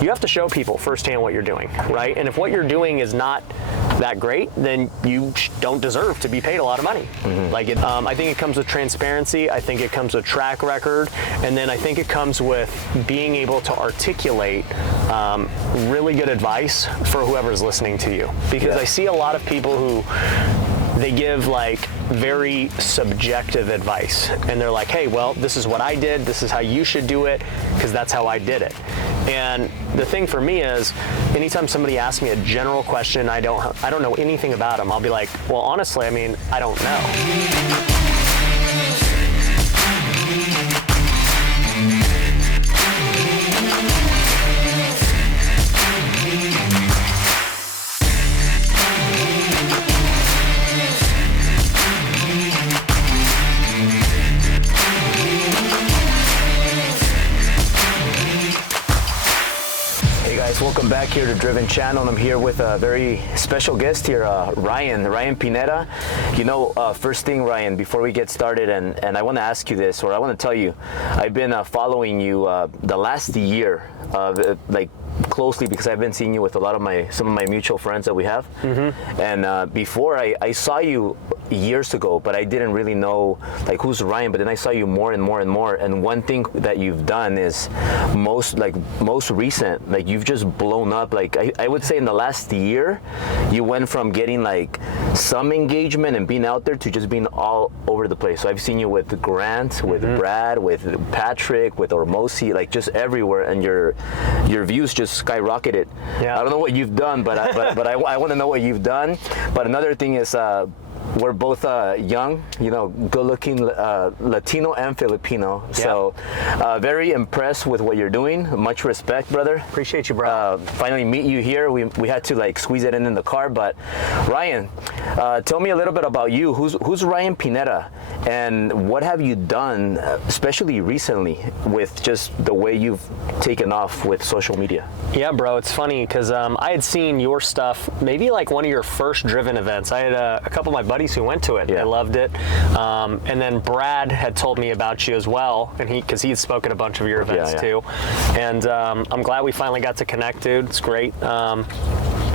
you have to show people firsthand what you're doing, right? And if what you're doing is not that great, then you don't deserve to be paid a lot of money. Like I think it comes with transparency. I think it comes with track record, and then I think it comes with being able to articulate really good advice for whoever's listening to you. Because I see a lot of people who they give like very subjective advice, and they're like, hey, well, this is what I did, this is how you should do it, because that's how I did it. And the thing for me is, anytime somebody asks me a general question, I don't know anything about them, I'll be like, well, honestly, I mean, I don't know. Welcome back here to Driven Channel, and I'm here with a very special guest here, Ryan Pineda. You know, first thing, Ryan, before we get started, and I want to ask you this, or I want to tell you, I've been following you the last year, like closely, because I've been seeing you with a lot of some of my mutual friends that we have. And before I saw you years ago, but I didn't really know like who's Ryan. But then I saw you more and more and more. And one thing that you've done is most recent, like you've just blown up. Like I would say in the last year, you went from getting like some engagement and being out there to just being all over the place. So I've seen you with Grant, with Brad, with Patrick, with Ormosi, like just everywhere, and your views just skyrocketed. I don't know what you've done, but I want to know what you've done. But another thing is, we're both young, you know, good-looking Latino and Filipino. So very impressed with what you're doing. Much respect, brother. Appreciate you, bro. Finally meet you here. We had to like squeeze it in the car. But Ryan, tell me a little bit about you. Who's Ryan Pineda, and what have you done, especially recently, with just the way you've taken off with social media? Yeah, bro, it's funny because I had seen your stuff maybe like one of your first Driven events. I had a couple of my buddies who went to it. I loved it. And then Brad had told me about you as well, and because he had spoken a bunch of your events too. And I'm glad we finally got to connect, dude. It's great.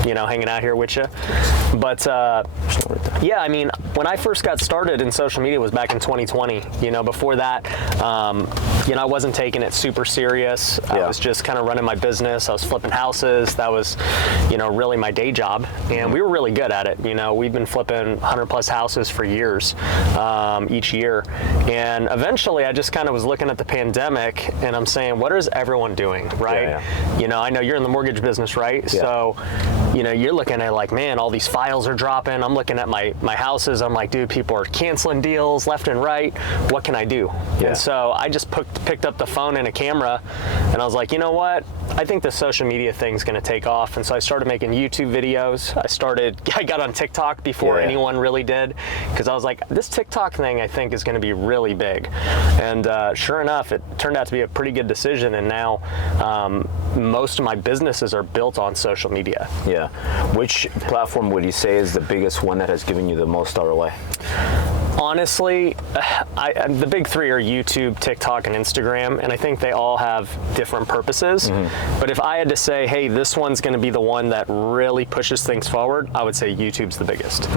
You know, hanging out here with you. But yeah, I mean, when I first got started in social media was back in 2020. You know, before that, you know, I wasn't taking it super serious. I was just kind of running my business. I was flipping houses. That was, you know, really my day job, and we were really good at it. You know, we've been flipping 100+ houses for years, each year. And eventually, I just kind of was looking at the pandemic, and I'm saying, what is everyone doing, right? You know, I know you're in the mortgage business, right? So, you know, you're looking at like, man, all these files are dropping. I'm looking at my houses. I'm like, dude, people are canceling deals left and right. What can I do? And so I just picked up the phone and a camera, and I was like, you know what? I think the social media thing's going to take off. And so I started making YouTube videos. I got on TikTok before anyone really did, because I was like, this TikTok thing I think is going to be really big. And sure enough, it turned out to be a pretty good decision. And now most of my businesses are built on social media. Which platform would you say is the biggest one that has given you the most ROI? Honestly, the big three are YouTube, TikTok, and Instagram, and I think they all have different purposes. But if I had to say, hey, this one's going to be the one that really pushes things forward, I would say YouTube's the biggest.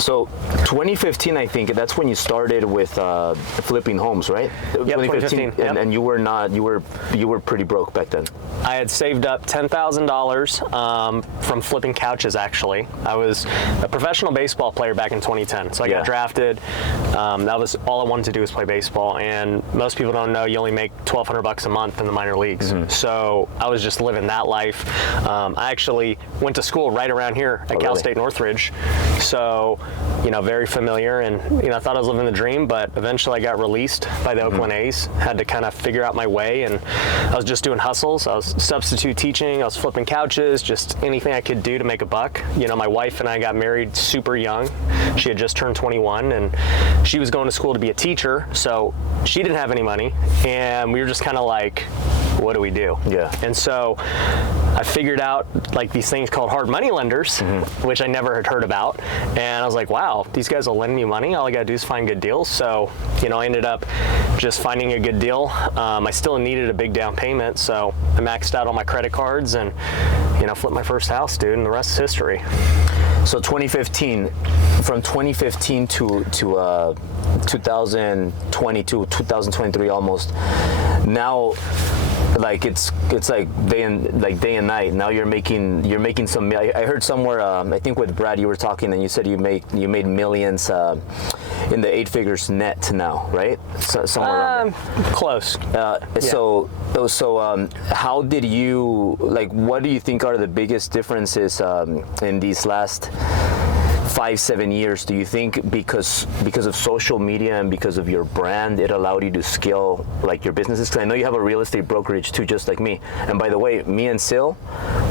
So 2015, I think that's when you started with flipping homes, right? Yeah, 2015. And you were pretty broke back then. I had saved up $10,000 from flipping couches. Actually, I was a professional baseball player back in 2010, so I got drafted. That was all I wanted to do was play baseball, and most people don't know you only make $1,200 a month in the minor leagues. So I was just living that life. I actually went to school right around here at Cal State Northridge, so you know, very familiar, and you know, I thought I was living the dream. But eventually, I got released by the Oakland A's. Had to kind of figure out my way, and I was just doing hustles. I was substitute teaching. I was flipping couches, just anything I could do to make a buck. You know, my wife and I got married super young. She had just turned 21, and she was going to school to be a teacher, so she didn't have any money, and we were just kind of like, what do we do? And so I figured out like these things called hard money lenders, which I never had heard about. And I was like, wow, these guys will lend me money. All I gotta do is find good deals. So, I ended up just finding a good deal. I still needed a big down payment, so I maxed out all my credit cards and, flipped my first house, dude, and the rest is history. So 2015, from 2015 to 2022, 2023 almost. Now, like it's like day and night. Now you're making some. I heard somewhere. I think with Brad you were talking, and you said you made millions in the 8 figures net now, right? Somewhere around there. Close. So how did you what do you think are the biggest differences in these last 5-7 years? Do you think because of social media and because of your brand, it allowed you to scale your businesses? Because I know you have a real estate brokerage too, just like me. And by the way, me and Syl,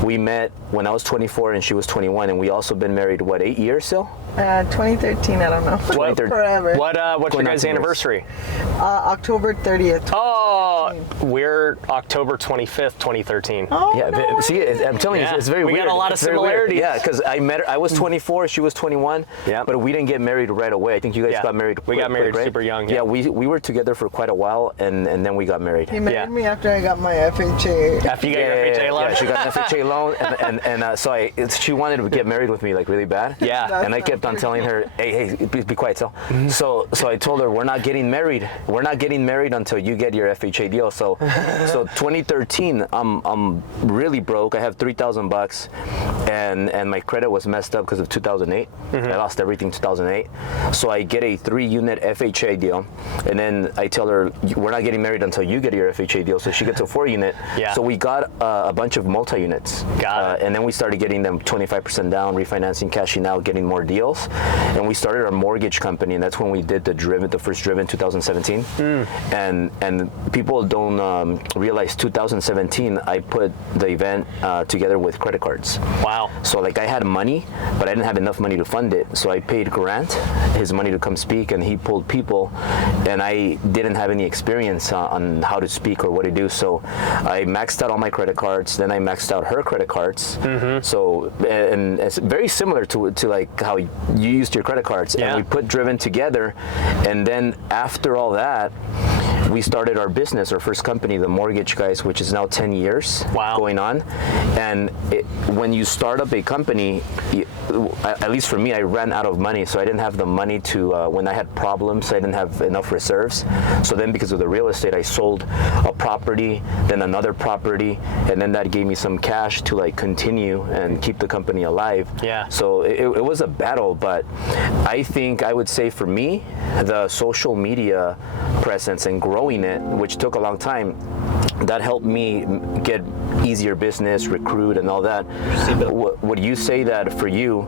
we met when I was 24 and she was 21, and we also been married 8 years, Syl? 2013, I don't know. Forever. What's your guys' anniversary? October 30th. Oh, we're October 25th, 2013. Oh, yeah, no. See, I'm telling you, it's very weird. We got a lot of similarities. Yeah, because I met her. I was 24, she was 21. Yeah. But we didn't get married right away. I think you guys got married. We got married right? super young. Yeah, we were together for quite a while, and then we got married. He married me after I got my FHA. After you got your FHA loan? Yeah, she got an FHA loan, and so she wanted to get married with me really bad. Yeah. And I kept on telling her, hey, be quiet, Syl. So I told her, we're not getting married. We're not getting married until you get your FHA deal. So 2013, I'm really broke. I have $3,000, and my credit was messed up because of 2008. I lost everything 2008. So I get a 3-unit FHA deal, and then I tell her, we're not getting married until you get your FHA deal. So she gets a 4-unit. Yeah. So we got a bunch of multi-units. Got it. And then we started getting them 25% down, refinancing, cashing out, getting more deals. And we started our mortgage company, and that's when we did the first Driven 2017. And people don't realize 2017, I put the event together with credit cards. Wow. So I had money, but I didn't have enough money to fund it. So I paid Grant his money to come speak, and he pulled people, and I didn't have any experience on how to speak or what to do. So I maxed out all my credit cards, then I maxed out her credit cards. So, and it's very similar to how you used your credit cards. Yeah. And we put Driven together, and then after all that, we started our business, our first company, the Mortgage Guys, which is now 10 years going on. And when you start up a company, at least for me, I ran out of money. So I didn't have the money to, when I had problems, I didn't have enough reserves. So then because of the real estate, I sold a property, then another property, and then that gave me some cash to continue and keep the company alive. Yeah. So it was a battle, but I think I would say for me, the social media presence and growing it, which took a long time, that helped me get easier business, recruit, and all that. Would you say that for you,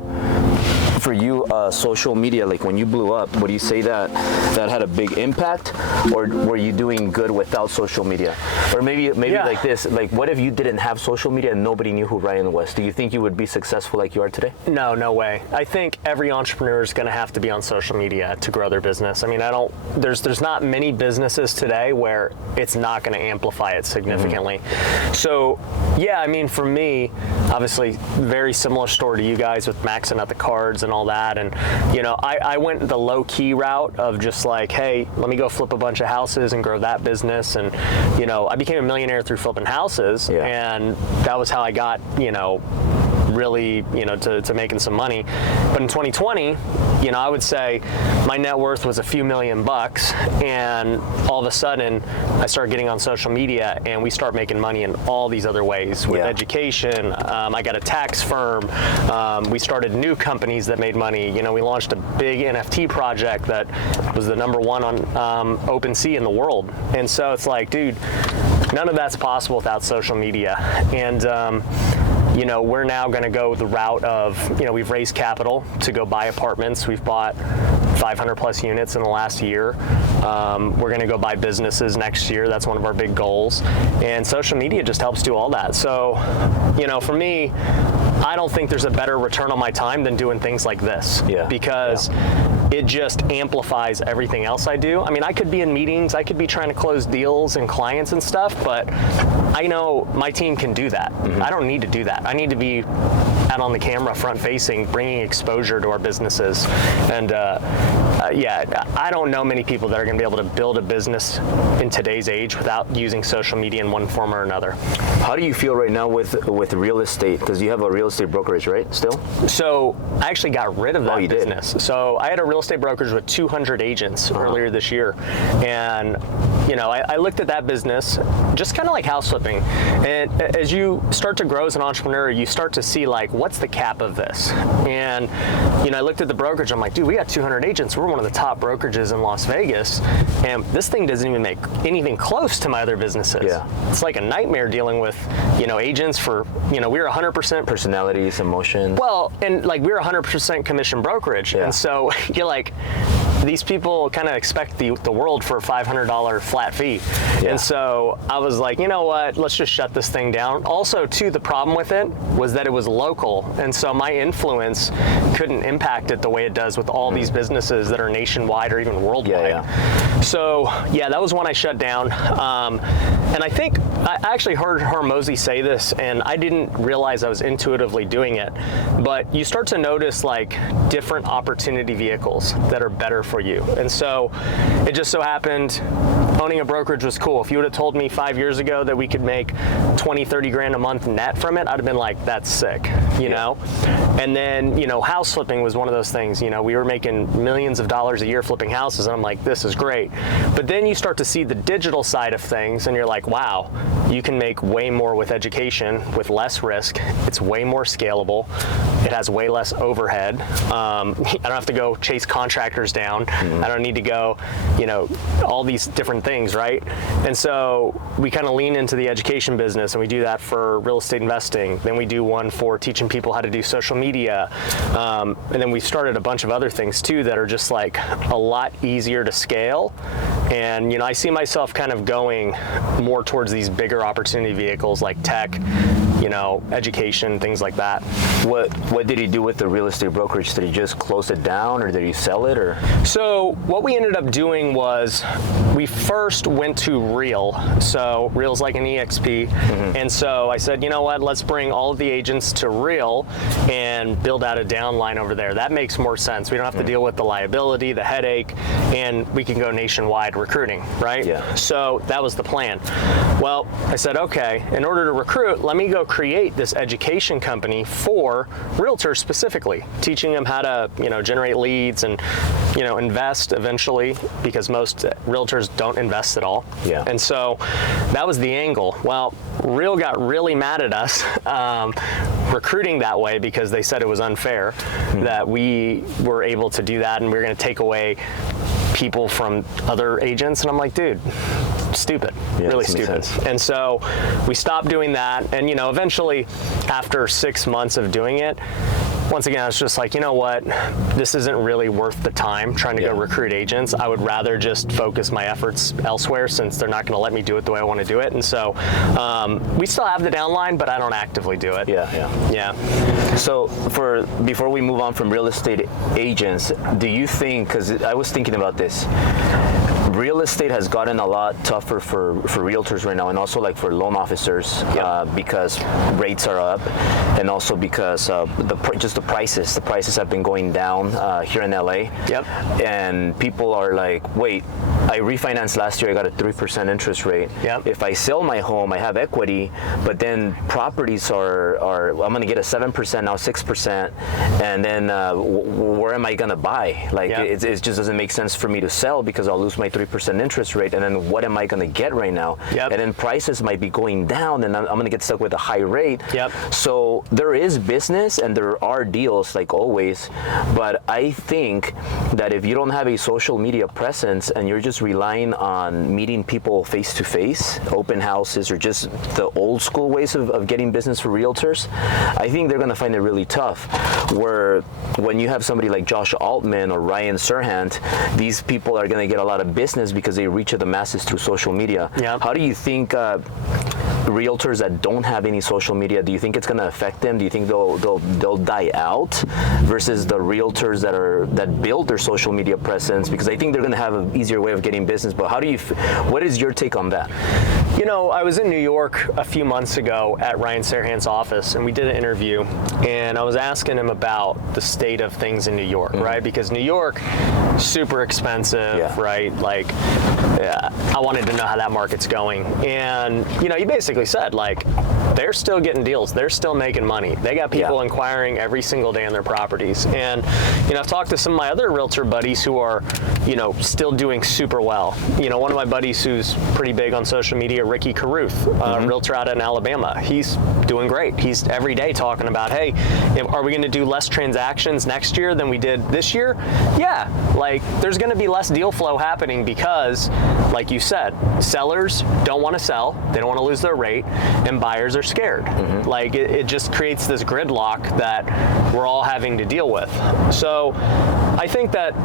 social media, when you blew up, would you say that had a big impact, or were you doing good without social media? Or maybe like this, what if you didn't have social media and nobody knew who Ryan was? Do you think you would be successful like you are today? No way. I think every entrepreneur is going to have to be on social media to grow their business. I mean, there's not many businesses today where it's not going to amplify it significantly. So yeah, I mean, for me, obviously very similar story to you guys with maxing out the cards and all that. And, I went the low key route of just hey, let me go flip a bunch of houses and grow that business. And, I became a millionaire through flipping houses. Yeah. And that was how I got, really, to making some money. But in 2020, I would say my net worth was a few $1,000,000, and all of a sudden I started getting on social media, and we start making money in all these other ways with education. I got a tax firm. We started new companies that made money. We launched a big NFT project that was the #1 on OpenSea in the world. And so it's dude, none of that's possible without social media. And we're now going to go the route of, we've raised capital to go buy apartments. We've bought 500 plus units in the last year. We're going to go buy businesses next year. That's one of our big goals. And social media just helps do all that. So, for me, I don't think there's a better return on my time than doing things like this. Yeah. Because it just amplifies everything else I do. I mean, I could be in meetings, I could be trying to close deals and clients and stuff, but I know my team can do that. I don't need to do that. I need to be out on the camera, front facing, bringing exposure to our businesses. And yeah, I don't know many people that are going to be able to build a business in today's age without using social media in one form or another. How do you feel right now with real estate? Because you have a real estate brokerage, right, still? So I actually got rid of that business. Did? So I had a real estate brokerage with 200 agents earlier this year. And you know, I looked at that business just kind of like house flipping. And as you start to grow as an entrepreneur, you start to see like, what's the cap of this? And, you know, I looked at the brokerage, I'm like, dude, we got 200 agents. We're one of the top brokerages in Las Vegas. And this thing doesn't even make anything close to my other businesses. Yeah. It's like a nightmare dealing with, you know, agents for, you know, we're 100% personalities, emotions. Well, and like we're 100% commission brokerage. Yeah. And so you're like, these people kind of expect the world for a $500 flat fee. Yeah. And so I was like, you know what, let's just shut this thing down. Also, too, the problem with it was that it was local. And so my influence couldn't impact it the way it does with all these businesses that are nationwide or even worldwide. Yeah. So yeah, that was one I shut down. And I think I actually heard Hormozy say this, and I didn't realize I was intuitively doing it, but you start to notice like different opportunity vehicles that are better for you. And so it just so happened owning a brokerage was cool. If you would have told me 5 years ago that we could make 20, 30 grand a month net from it, I'd have been like, that's sick, you know? And then, you know, house flipping was one of those things. You know, we were making millions of dollars a year flipping houses, and I'm like, this is great. But then you start to see the digital side of things, and you're like, wow, you can make way more with education with less risk. It's way more scalable. It has way less overhead. I don't have to go chase contractors down. I don't need to go, you know, all these different things, right? And so we kind of lean into the education business, and we do that for real estate investing. Then we do one for teaching people how to do social media. And then we started a bunch of other things too that are just like a lot easier to scale. And, you know, I see myself kind of going more towards these bigger opportunity vehicles like tech, you know, education, things like that. What did he do with the real estate brokerage? Did he just close it down, or did he sell it, or? So what we ended up doing was we first went to Real. So Real's like an EXP. And so I said, you know what, let's bring all of the agents to Real and build out a downline over there. That makes more sense. We don't have to deal with the liability, the headache, and we can go nationwide recruiting, right? Yeah. So that was the plan. Well, I said, okay, in order to recruit, let me go create this education company for realtors specifically, teaching them how to, you know, generate leads and, you know, invest eventually, because most realtors don't invest at all. Yeah. And so that was the angle. Well, Real got really mad at us recruiting that way, because they said it was unfair that we were able to do that, and we were going to take away people from other agents. And I'm like, dude, stupid, really stupid. And so we stopped doing that. And, you know, eventually after 6 months of doing it, once again, I was just like, you know what, this isn't really worth the time trying to go recruit agents. I would rather just focus my efforts elsewhere, since they're not going to let me do it the way I want to do it. And so we still have the downline, but I don't actively do it. Yeah. So before we move on from real estate agents, do you think, because I was thinking about this, real estate has gotten a lot tougher for realtors right now, and also like for loan officers, because rates are up, and also because just the prices have been going down here in LA. And people are like, wait, I refinanced last year, I got a 3% interest rate. If I sell my home, I have equity, but then properties are I'm going to get a 7% now, 6%, and then where am I going to buy? Like it just doesn't make sense for me to sell, because I'll lose my 3% interest rate, and then what am I going to get right now? And then prices might be going down, and I'm going to get stuck with a high rate. So there is business, and there are deals, like always, but I think that if you don't have a social media presence, and you're just relying on meeting people face to face, open houses, or just the old school ways of getting business for realtors, I think they're going to find it really tough. Where when you have somebody like Josh Altman or Ryan Serhant, these people are going to get a lot of business because they reach the masses through social media. How do you think realtors that don't have any social media, do you think it's going to affect them? Do you think they'll die out versus the realtors that build their social media presence? Because I think they're going to have an easier way of getting business. But what is your take on that? You know, I was in New York a few months ago at Ryan Serhan's office, and we did an interview, and I was asking him about the state of things in New York, right? Because New York, super expensive, right? Like, I wanted to know how that market's going. And, you know, he basically said, like, they're still getting deals. They're still making money. They got people inquiring every single day on their properties. And, you know, I've talked to some of my other realtor buddies who are, you know, still doing super well. You know, one of my buddies who's pretty big on social media, Ricky Caruth, realtor out in Alabama. He's doing great. He's every day talking about, hey, are we going to do less transactions next year than we did this year? Yeah, like there's going to be less deal flow happening because, like you said, sellers don't want to sell. They don't want to lose their rate, and buyers are scared. Like it just creates this gridlock that we're all having to deal with. So I think that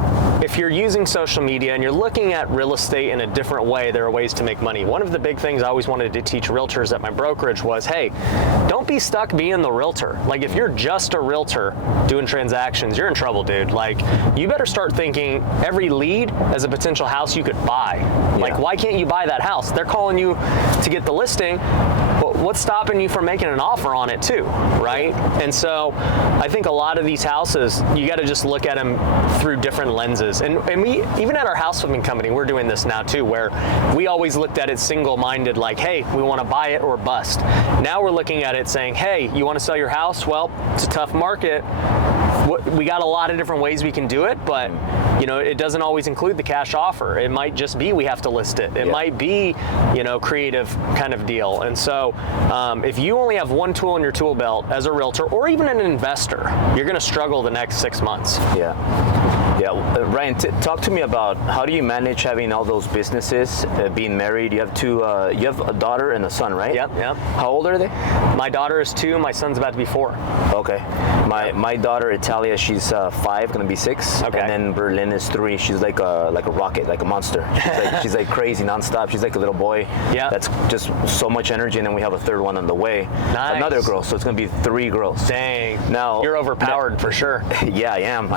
if you're using social media and you're looking at real estate in a different way, there are ways to make money. One of the big things I always wanted to teach realtors at my brokerage was, hey, don't be stuck being the realtor. Like if you're just a realtor doing transactions, you're in trouble, dude. Like you better start thinking every lead as a potential house you could buy. Like why can't you buy that house? They're calling you to get the listing, but what's stopping you from making an offer on it too, right? And so I think a lot of these houses, you got to just look at them through different lenses. And we, even at our house flipping company, we're doing this now too, where we always looked at it single-minded, like, hey, we want to buy it or bust. Now we're looking at it saying, hey, you want to sell your house? Well, it's a tough market. We got a lot of different ways we can do it, but you know, it doesn't always include the cash offer. It might just be we have to list it. It might be, you know, creative kind of deal. And so if you only have one tool in your tool belt as a realtor or even an investor, you're going to struggle the next 6 months. Ryan, talk to me about how do you manage having all those businesses, being married? You have you have a daughter and a son, right? Yep. How old are they? My daughter is 2. My son's about to be 4. Okay. My daughter Italia, she's 5, gonna be 6. Okay. And then Berlin is 3. She's like a rocket, like a monster. She's like crazy nonstop. She's like a little boy. Yeah. That's just so much energy. And then we have a third one on the way. Nice. Another girl. So it's gonna be 3 girls. Dang. Now you're overpowered for sure. Yeah, I am.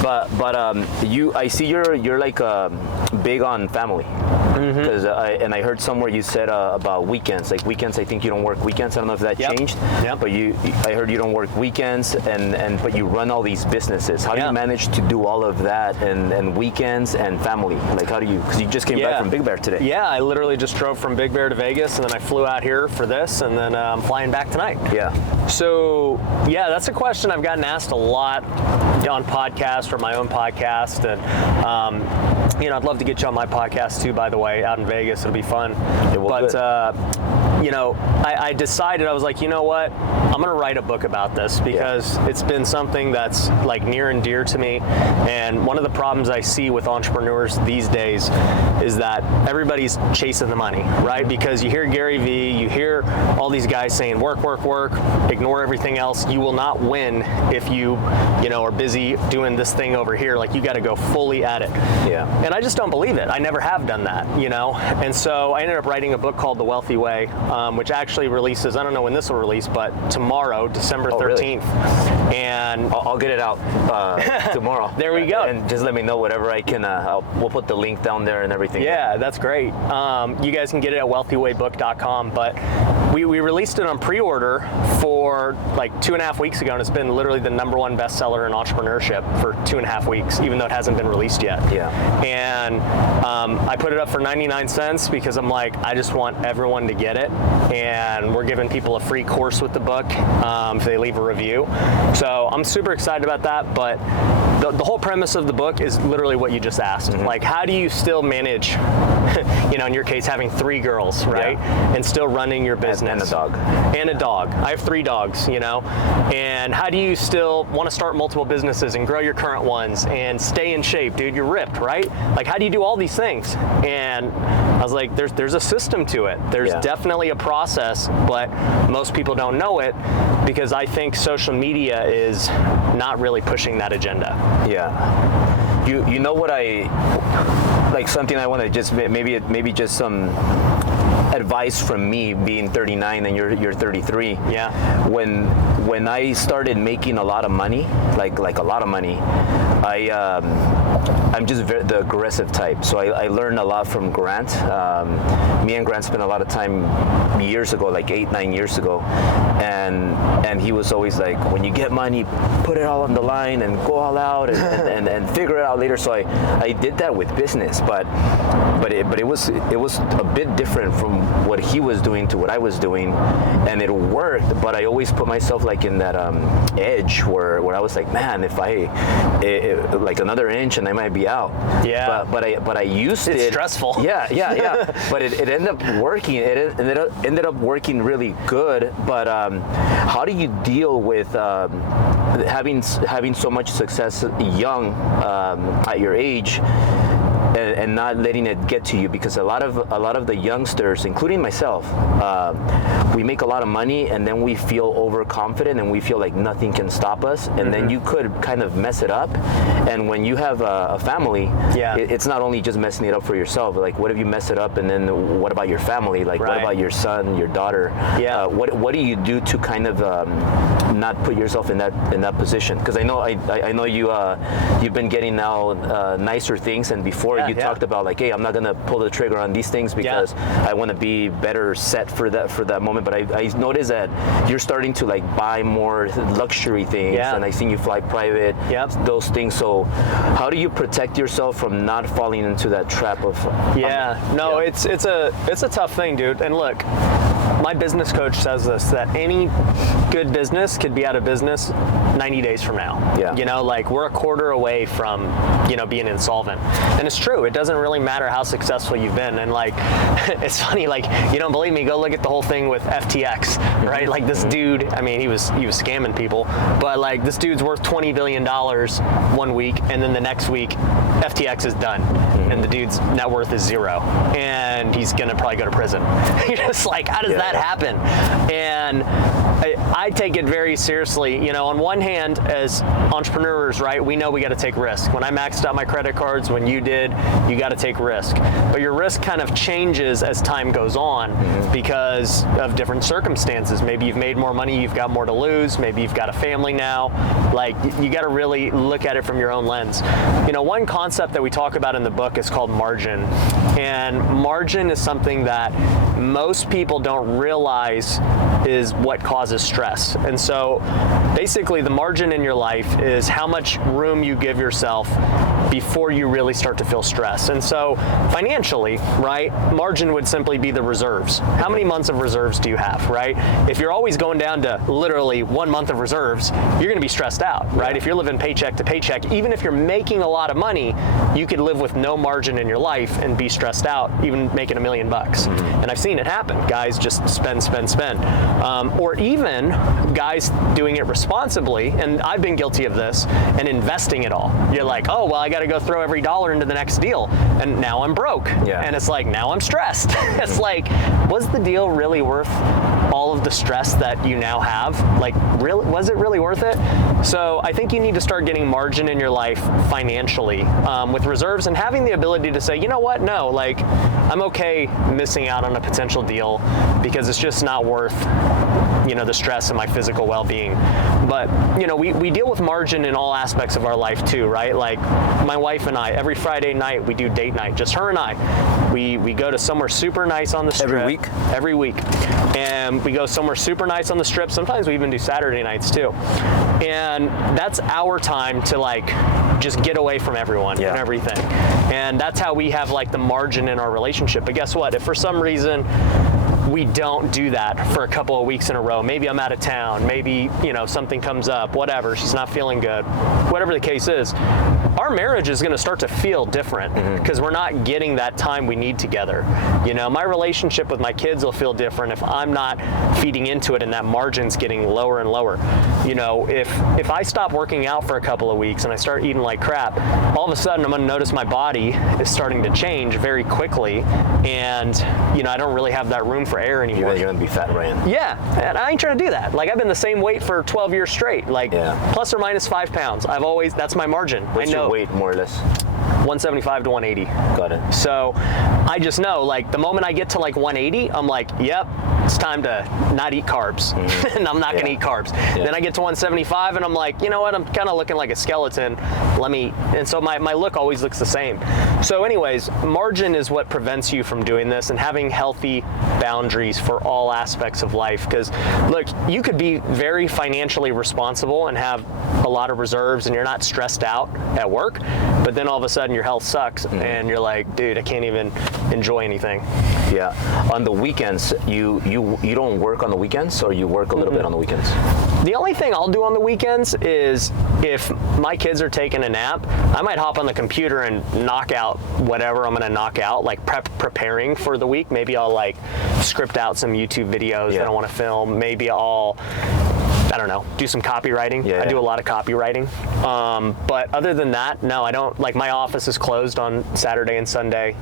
But I see you're like big on family. Because I heard somewhere you said about weekends. Like weekends, I think you don't work weekends. I don't know if that changed. But I heard you don't work weekends, but you run all these businesses. How do you manage to do all of that and weekends and family? Like how do you? Because you just came back from Big Bear today. Yeah, I literally just drove from Big Bear to Vegas, and then I flew out here for this, and then I'm flying back tonight. Yeah. So yeah, that's a question I've gotten asked a lot on podcast or my own podcast, and you know, I'd love to get you on my podcast too, by the way, out in Vegas. It'll be fun. You know, I decided, I was like, you know what, I'm going to write a book about this because it's been something that's like near and dear to me. And one of the problems I see with entrepreneurs these days is that everybody's chasing the money, right? Because you hear Gary Vee, you hear all these guys saying work, ignore everything else. You will not win if you know, are busy doing this thing over here. Like you got to go fully at it. Yeah. And I just don't believe it. I never have done that, you know? And so I ended up writing a book called The Wealthy Way, which actually releases, I don't know when this will release, but tomorrow, December 13th. Really? And I'll get it out tomorrow. There we go. And just let me know whatever I can. We'll put the link down there and everything. Yeah, that's great. You guys can get it at wealthywaybook.com, but we released it on pre-order for like 2.5 weeks ago, and it's been literally the #1 bestseller in entrepreneurship for 2.5 weeks, even though it hasn't been released yet. Yeah. And I put it up for 99 cents because I'm like, I just want everyone to get it, and we're giving people a free course with the book if they leave a review. So I'm super excited about that, but the whole premise of the book is literally what you just asked. Like, how do you still manage, you know, in your case, having 3 girls, right? And still running your business. And a dog. And a dog. I have 3 dogs, you know? And how do you still want to start multiple businesses and grow your current ones and stay in shape? Dude, you're ripped, right? Like, how do you do all these things? And I was like, there's a system to it. There's definitely a process, but most people don't know it because I think social media is not really pushing that agenda. Yeah. You know what like something I want to just maybe just some advice from me being 39 and you're 33. Yeah. When I started making a lot of money, like a lot of money, I'm just the aggressive type. So I learned a lot from Grant. Me and Grant spent a lot of time years ago, like 8-9 years ago, and he was always like, when you get money, put it all on the line and go all out and figure it out later. So I did that with business, but it was a bit different from what he was doing to what I was doing, and it worked. But I always put myself like in that edge where I was like, man, if like another inch and I might be out. Yeah. But I used it's it. Stressful. Yeah. But it ended up working. It ended up working really good. But how do you deal with having so much success young at your age? And not letting it get to you, because a lot of the youngsters, including myself, we make a lot of money and then we feel overconfident and we feel like nothing can stop us, and then you could kind of mess it up. And when you have a family, it's not only just messing it up for yourself. Like, what if you mess it up, and then what about your family? Like, what about your son, your daughter? What do you do to kind of not put yourself in that position? Because I know you've been getting now nicer things, and before you talked about like, hey, I'm not gonna pull the trigger on these things because I want to be better set for that moment. But I noticed that you're starting to like buy more luxury things, and I seen you fly private, those things. So how do you protect yourself from not falling into that trap of? It's a tough thing, dude. And look, my business coach says this, that any good business could be out of business 90 days from now. You know, like, we're a quarter away from, being insolvent. And it's true. It doesn't really matter how successful you've been. And like, it's funny, like, you don't believe me, go look at the whole thing with FTX, right? Like, this dude, I mean, he was scamming people, but like, this dude's worth $20 billion 1 week, and then the next week FTX is done, and the dude's net worth is 0, and he's gonna probably go to prison. You're just like, how does that happen? And I take it very seriously. On one hand, as entrepreneurs, right, we know we got to take risk. When I maxed out my credit cards, when you did, you got to take risk. But your risk kind of changes as time goes on because of different circumstances. Maybe you've made more money, you've got more to lose. Maybe you've got a family now. Like, you got to really look at it from your own lens. One concept that we talk about in the book is called margin. And margin is something that most people don't realize is what causes stress. And so basically the margin in your life is how much room you give yourself before you really start to feel stress. And so financially, right, margin would simply be the reserves. How many months of reserves do you have, right? If you're always going down to literally 1 month of reserves, you're gonna be stressed out, right? If you're living paycheck to paycheck, even if you're making a lot of money, you could live with no margin in your life and be stressed out, even making $1 million. And I've seen it happen. Guys just spend. Or even guys doing it responsibly, and I've been guilty of this, and investing it all. You're like, oh, well, I got to go throw every dollar into the next deal, and now I'm broke. And it's like, now I'm stressed. It's like, was the deal really worth all of the stress that you now have? Like, really, was it really worth it? So I think you need to start getting margin in your life financially, with reserves, and having the ability to say, you know what, no, like, I'm okay missing out on a potential deal because it's just not worth the stress and my physical well-being. But we deal with margin in all aspects of our life too, right? Like, my wife and I, every Friday night we do date night, just her and I. We go to somewhere super nice on the strip. Every week. And we go somewhere super nice on the strip. Sometimes we even do Saturday nights too. And that's our time to like just get away from everyone and everything. And that's how we have like the margin in our relationship. But guess what? If for some reason we don't do that for a couple of weeks in a row, maybe I'm out of town, maybe something comes up, whatever, she's not feeling good, whatever the case is, our marriage is going to start to feel different because we're not getting that time we need together. My relationship with my kids will feel different if I'm not feeding into it and that margin's getting lower and lower. If I stop working out for a couple of weeks and I start eating like crap, all of a sudden I'm going to notice my body is starting to change very quickly, and I don't really have that room for air anymore. You're gonna be fat, Ryan. Yeah, and I ain't trying to do that. Like, I've been the same weight for 12 years straight, like plus or minus 5 pounds. That's my margin. What's your weight, more or less? 175 to 180. Got it. So I just know, like, the moment I get to like 180, I'm like, yep, it's time to not eat carbs. And I'm not gonna eat carbs. Then I get to 175 and I'm like, you know what, I'm kind of looking like a skeleton. And so my look always looks the same. So anyways, margin is what prevents you from doing this, and having healthy boundaries for all aspects of life. Because look, you could be very financially responsible and have a lot of reserves and you're not stressed out at work, but then all of a sudden your health sucks and you're like, dude, I can't even enjoy anything. Yeah. On the weekends, you don't work on the weekends, or you work a little bit on the weekends? The only thing I'll do on the weekends is if my kids are taking a nap, I might hop on the computer and knock out whatever I'm gonna knock out, like preparing for the week. Maybe I'll like script out some YouTube videos that I want to film. Maybe I'll, I don't know, do some copywriting. I do a lot of copywriting. But other than that, no, I don't. Like, my office is closed on Saturday and Sunday.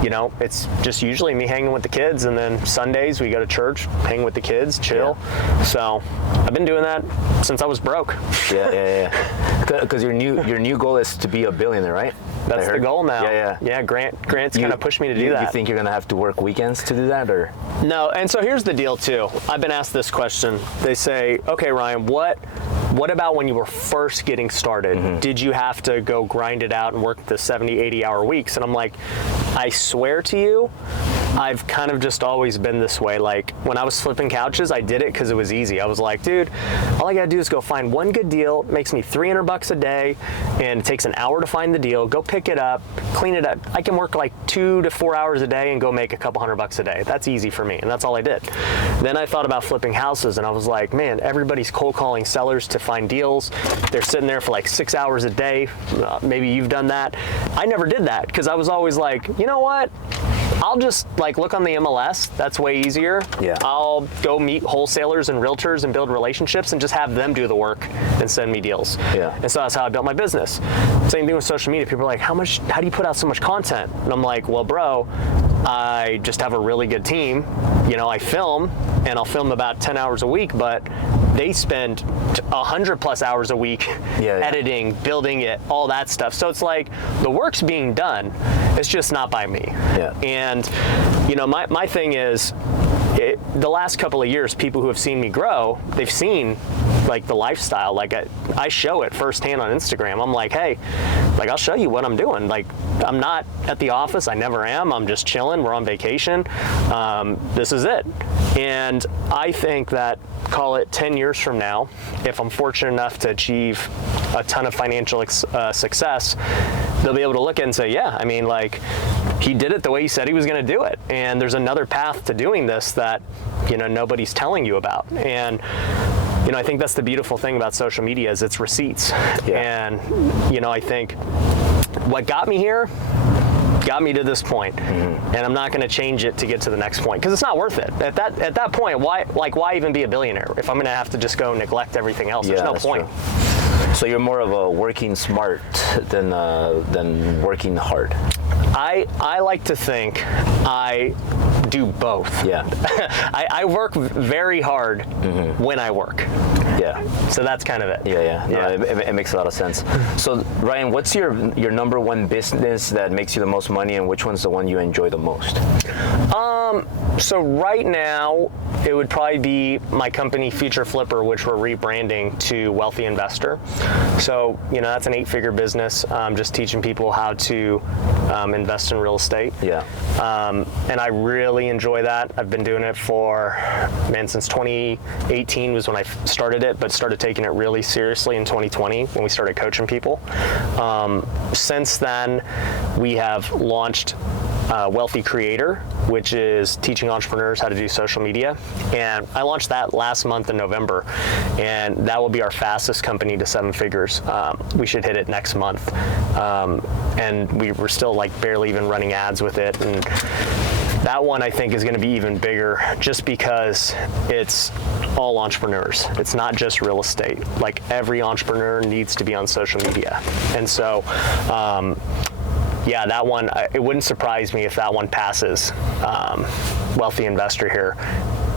You know, it's just usually me hanging with the kids, and then Sundays we go to church, hang with the kids, chill. So I've been doing that since I was broke. Because your new goal is to be a billionaire, right? That's the goal now. Yeah. Grant's kind of pushed me to do that. You think you're gonna have to work weekends to do that, or? No. And so here's the deal too. I've been asked this question. They say, okay, Ryan, what about when you were first getting started? Did you have to go grind it out and work the 70, 80 hour weeks? And I'm like, I swear to you, I've kind of just always been this way. Like, when I was flipping couches, I did it because it was easy. I was like, dude, all I gotta do is go find one good deal. It makes me $300 a day, and it takes an hour to find the deal. Go pick it up, clean it up. I can work like 2 to 4 hours a day and go make a couple $100 a day. That's easy for me, and that's all I did. Then I thought about flipping houses, and I was like, man, everybody's cold calling sellers to find deals. They're sitting there for like 6 hours a day. Maybe you've done that. I never did that because I was always like, you know what? I'll just like look on the MLS. That's way easier. I'll go meet wholesalers and realtors and build relationships and just have them do the work and send me deals. And so that's how I built my business. Same thing with social media. People are like, how do you put out so much content? And I'm like, well, bro, I just have a really good team. You know, I film, and I'll film about 10 hours a week, but they spend 100+ hours a week editing, building it, all that stuff. So it's like the work's being done. It's just not by me. And, you know, my thing is, the last couple of years, people who have seen me grow, they've seen like the lifestyle. Like I show it firsthand on Instagram. I'm like, hey, like, I'll show you what I'm doing. Like, I'm not at the office. I never am. I'm just chilling. We're on vacation. This is it. And I think that, call it 10 years from now, if I'm fortunate enough to achieve a ton of financial success, they'll be able to look at it and say, yeah, I mean, like, he did it the way he said he was going to do it. And there's another path to doing this that, you know, nobody's telling you about. And, you know, I think that's the beautiful thing about social media is it's receipts. And, you know, I think what got me here got me to this point, and I'm not going to change it to get to the next point because it's not worth it. At that point, why even be a billionaire if I'm going to have to just go neglect everything else? There's no point. True. So you're more of a working smart than working hard. I like to think I do both. I work very hard when I work. So that's kind of it. No, it makes a lot of sense. So Ryan, what's your number one business that makes you the most money, and which one's the one you enjoy the most? So right now, it would probably be my company Future Flipper, which we're rebranding to Wealthy Investor. So, you know, that's an 8-figure business, just teaching people how to invest in real estate. And I really enjoy that. I've been doing it for, since 2018 was when I started it, but started taking it really seriously in 2020 when we started coaching people. Since then, we have launched Wealthy Creator, which is teaching entrepreneurs how to do social media. And I launched that last month in November, and that will be our fastest company to 7 figures. We should hit it next month. And we were still like barely even running ads with it. And that one I think is going to be even bigger just because it's all entrepreneurs. It's not just real estate. Like, every entrepreneur needs to be on social media. And so, yeah, that one, it wouldn't surprise me if that one passes Wealthy Investor here.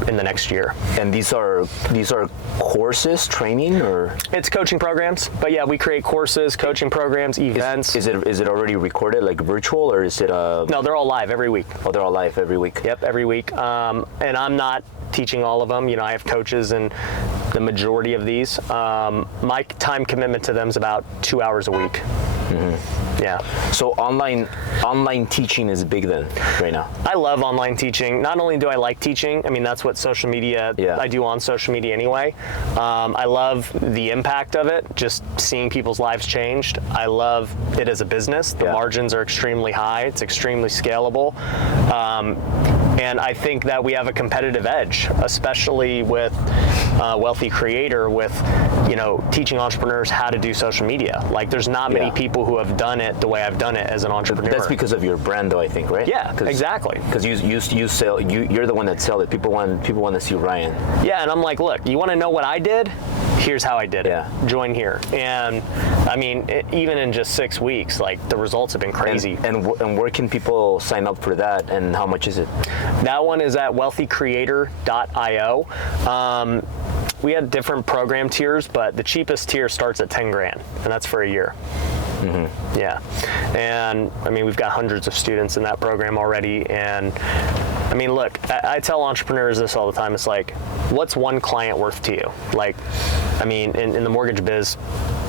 in the next year. And these are courses, training, or? It's coaching programs, but yeah, we create courses, coaching programs, events. Is it already recorded, like virtual, or is it? No, they're all live every week. Oh, they're all live every week. Yep, every week. And I'm not teaching all of them. You know, I have coaches in the majority of these. My time commitment to them is about 2 hours a week. Mm-hmm. Yeah. So online teaching is big then, right now. I love online teaching. Not only do I like teaching, I mean, that's what social media, I do on social media anyway. I love the impact of it, just seeing people's lives changed. I love it as a business. The margins are extremely high. It's extremely scalable. And I think that we have a competitive edge, especially with Wealthy Creator, with, you know, teaching entrepreneurs how to do social media. Like, there's not many people who have done it the way I've done it as an entrepreneur. That's because of your brand, though, I think, right? Yeah, exactly. Because you sell, you're the one that sells it. People want to see Ryan. Yeah, and I'm like, look, you want to know what I did? Here's how I did it. Join here. And I mean, even in just 6 weeks, like, the results have been crazy. And where can people sign up for that, and how much is it? That one is at wealthycreator.io. We had different program tiers, but the cheapest tier starts at 10 grand, and that's for a year. Mm-hmm. Yeah. And I mean, we've got hundreds of students in that program already. And I mean, look, I tell entrepreneurs this all the time. It's like, what's one client worth to you? Like, I mean, in the mortgage biz,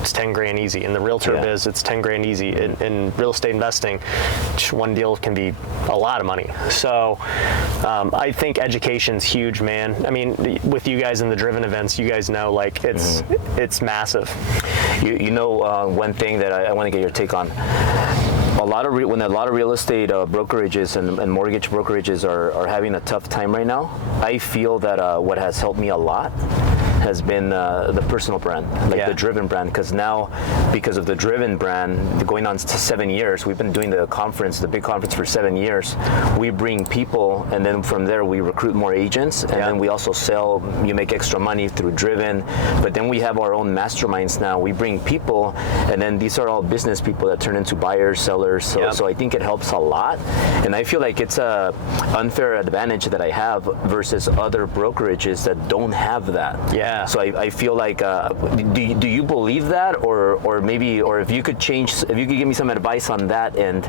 it's 10 grand easy. In the realtor biz, it's 10 grand easy. In real estate investing, one deal can be a lot of money. So I think education's huge, man. I mean, with you guys in the Driven events, you guys know, like, it's massive. You know, one thing that I want to get your take on. When a lot of real estate brokerages and mortgage brokerages are having a tough time right now, I feel that what has helped me a lot has been the personal brand, like the Driven brand, because now, because of the Driven brand, going on to 7 years, we've been doing the big conference for 7 years. We bring people, and then from there we recruit more agents, and then we also sell. You make extra money through Driven, but then we have our own masterminds now. We bring people, and then these are all business people that turn into buyers, sellers. So I think it helps a lot, and I feel like it's a unfair advantage that I have versus other brokerages that don't have that. Yeah. So I feel like, do you believe that, or if you could give me some advice on that, and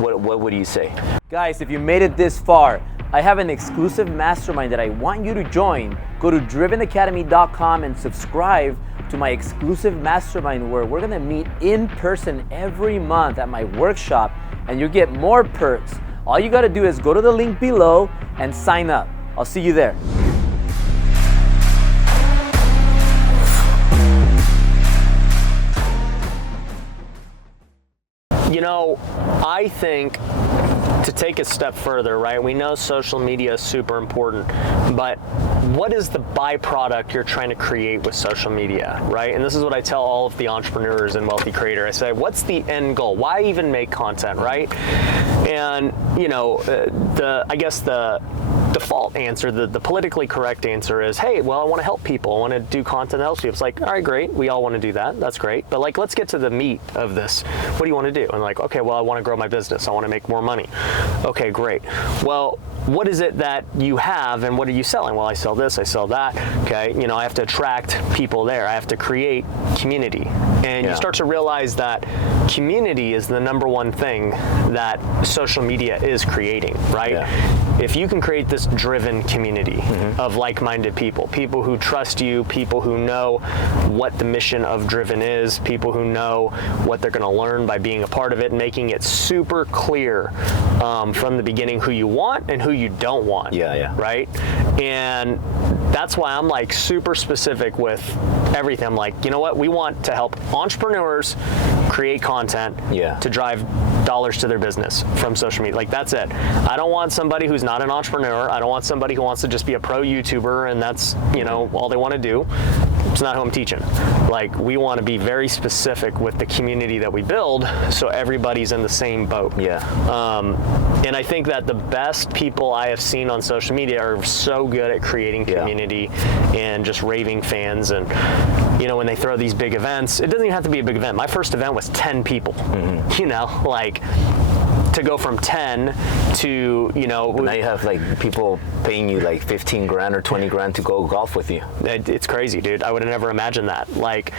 what would you say? Guys, if you made it this far, I have an exclusive mastermind that I want you to join. Go to drivenacademy.com and subscribe to my exclusive mastermind, where we're gonna meet in person every month at my workshop, and you get more perks. All you gotta do is go to the link below and sign up. I'll see you there. You know, I think to take a step further, right? We know social media is super important, but what is the byproduct you're trying to create with social media, right? And this is what I tell all of the entrepreneurs in Wealthy Creator. I say, what's the end goal? Why even make content, right? And, you know, I guess the default answer, the politically correct answer is, hey, well, I want to help people. I want to do content that helps people. It's like, all right, great. We all want to do that. That's great. But, like, let's get to the meat of this. What do you want to do? And like, okay, well, I want to grow my business. I want to make more money. Okay, great. Well, what is it that you have, and what are you selling? Well, I sell this, I sell that. Okay, you know, I have to attract people there. I have to create community. And you start to realize that community is the number one thing that social media is creating, right? Yeah. If you can create this driven community of like-minded people who trust you, people who know what the mission of Driven is, people who know what they're going to learn by being a part of it, making it super clear from the beginning who you want and who you don't want. Right? And that's why I'm like super specific with everything. I'm like, you know what? We want to help entrepreneurs create content to drive dollars to their business from social media. Like, that's it. I don't want somebody who's not an entrepreneur. I don't want somebody who wants to just be a pro YouTuber and that's, you know, all they want to do. It's not who I'm teaching. Like, we want to be very specific with the community that we build so everybody's in the same boat. And I think that the best people I have seen on social media are so good at creating community and just raving fans. And, you know, when they throw these big events, it doesn't even have to be a big event. My first event was 10 people, you know, like to go from 10 to, you know. Now you have like people paying you like 15 grand or 20 grand to go golf with you. It's crazy, dude. I would have never imagined that. Like,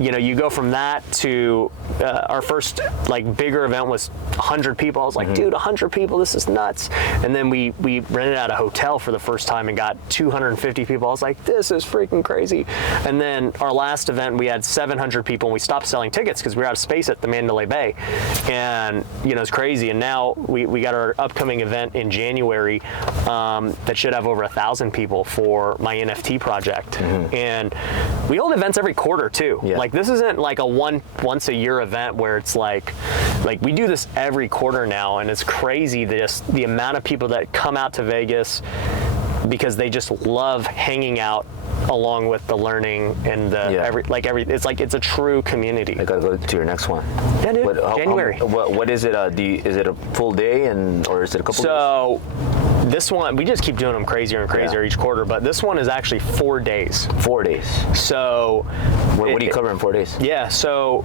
you know, you go from that to our first like bigger event was 100 people. I was like, dude, 100 people, this is nuts. And then we rented out a hotel for the first time and got 250 people. I was like, this is freaking crazy. And then our last event, we had 700 people, and we stopped selling tickets because we were out of space at the Mandalay Bay. And, you know, it's crazy. And now we got our upcoming event in January that should have over 1,000 people for my NFT project. And we hold events every quarter too. Yeah. Like, this isn't like a once a year event where it's like we do this every quarter now, and it's crazy the amount of people that come out to Vegas because they just love hanging out along with the learning and it's a true community. I gotta go to your next one. Yeah, dude. January. What is it? Is it a full day or is it a couple days? So this one, we just keep doing them crazier and crazier each quarter, but this one is actually 4 days. 4 days. So what do you cover in 4 days? Yeah, so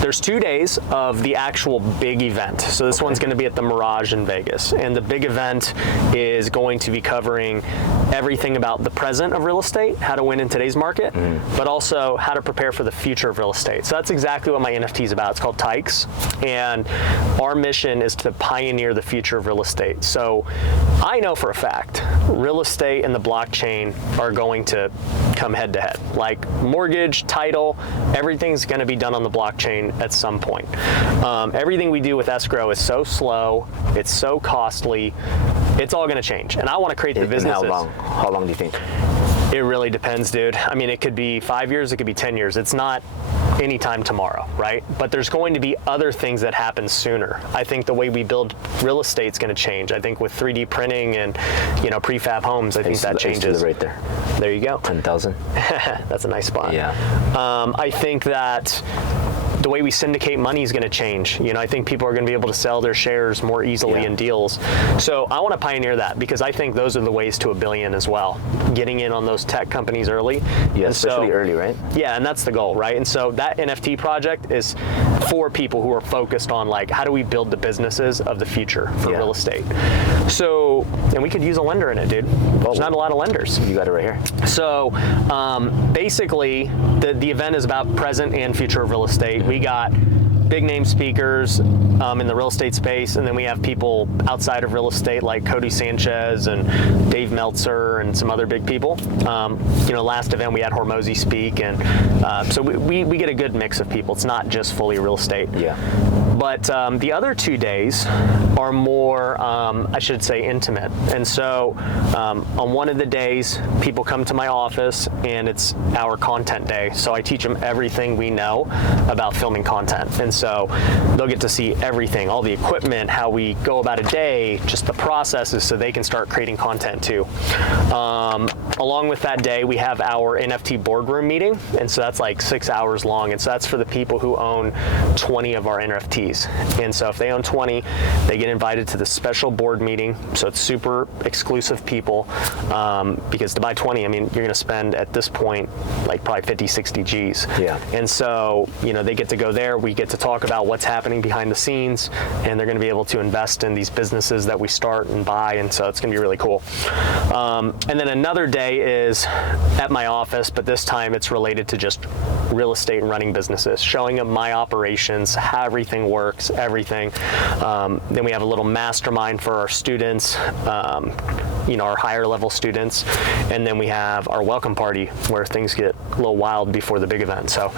there's 2 days of the actual big event. So this one's going to be at the Mirage in Vegas. And the big event is going to be covering everything about the present of real estate, how to win in today's market, but also how to prepare for the future of real estate. So that's exactly what my NFT is about. It's called Tykes. And our mission is to pioneer the future of real estate. So I know for a fact, real estate and the blockchain are going to come head to head. Like mortgage, title, everything's going to be done on the blockchain at some point. Everything we do with escrow is so slow, it's so costly, it's all going to change. And I want to create the businesses. How long do you think? It really depends, dude. I mean, it could be 5 years, it could be 10 years. It's not anytime tomorrow, right? But there's going to be other things that happen sooner. I think the way we build real estate is going to change. I think with 3D printing and, you know, prefab homes, I think that changes. Right there. There you go. 10,000. That's a nice spot. Yeah. I think that the way we syndicate money is going to change. You know, I think people are going to be able to sell their shares more easily in deals. So I want to pioneer that because I think those are the ways to $1 billion as well. Getting in on those tech companies early. Yeah, especially early, right? Yeah, and that's the goal, right? And so that NFT project is for people who are focused on like, how do we build the businesses of the future for real estate? So, and we could use a lender in it, dude. There's not a lot of lenders. You got it right here. So basically, the event is about present and future of real estate. We got big name speakers in the real estate space, and then we have people outside of real estate like Cody Sanchez and Dave Meltzer and some other big people. You know, last event we had Hormozy speak, and so we get a good mix of people. It's not just fully real estate. Yeah. But the other 2 days are more, I should say, intimate. And so on one of the days, people come to my office, and it's our content day. So I teach them everything we know about filming content. And so they'll get to see everything, all the equipment, how we go about a day, just the processes, so they can start creating content too. Along with that day, we have our NFT boardroom meeting. And so that's like 6 hours long. And so that's for the people who own 20 of our NFTs. And so if they own 20, they get invited to the special board meeting. So it's super exclusive people because to buy 20, I mean, you're going to spend at this point like probably 50, 60 G's. Yeah. And so, you know, they get to go there. We get to talk about what's happening behind the scenes, and they're going to be able to invest in these businesses that we start and buy. And so it's going to be really cool. And then another day is at my office, but this time it's related to just real estate and running businesses, showing them my operations, how everything works, everything. Then we have a little mastermind for our students, you know, our higher level students. And then we have our welcome party where things get a little wild before the big event. So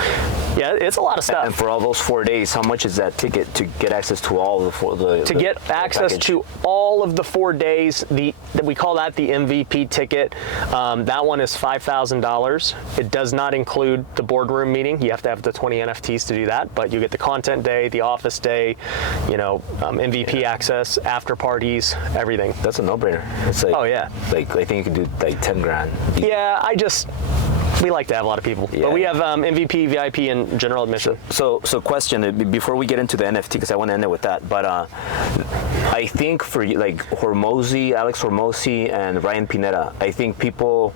yeah, it's a lot of stuff. And for all those 4 days, how much is that ticket to get access to all to get access to all of the 4 days? We call that the MVP ticket. That one is $5,000. It does not include the boardroom meeting. You have to have the 20 NFTs to do that, but you get the content day, the office day, you know, MVP access, after parties, everything. That's a no-brainer. It's like, oh yeah. Like I think you could do like 10 grand. Yeah, we like to have a lot of people, but we have MVP, VIP, and general admission. So question before we get into the NFT, because I want to end it with that. But I think for like Alex Hormozy, and Ryan Pineda, I think people.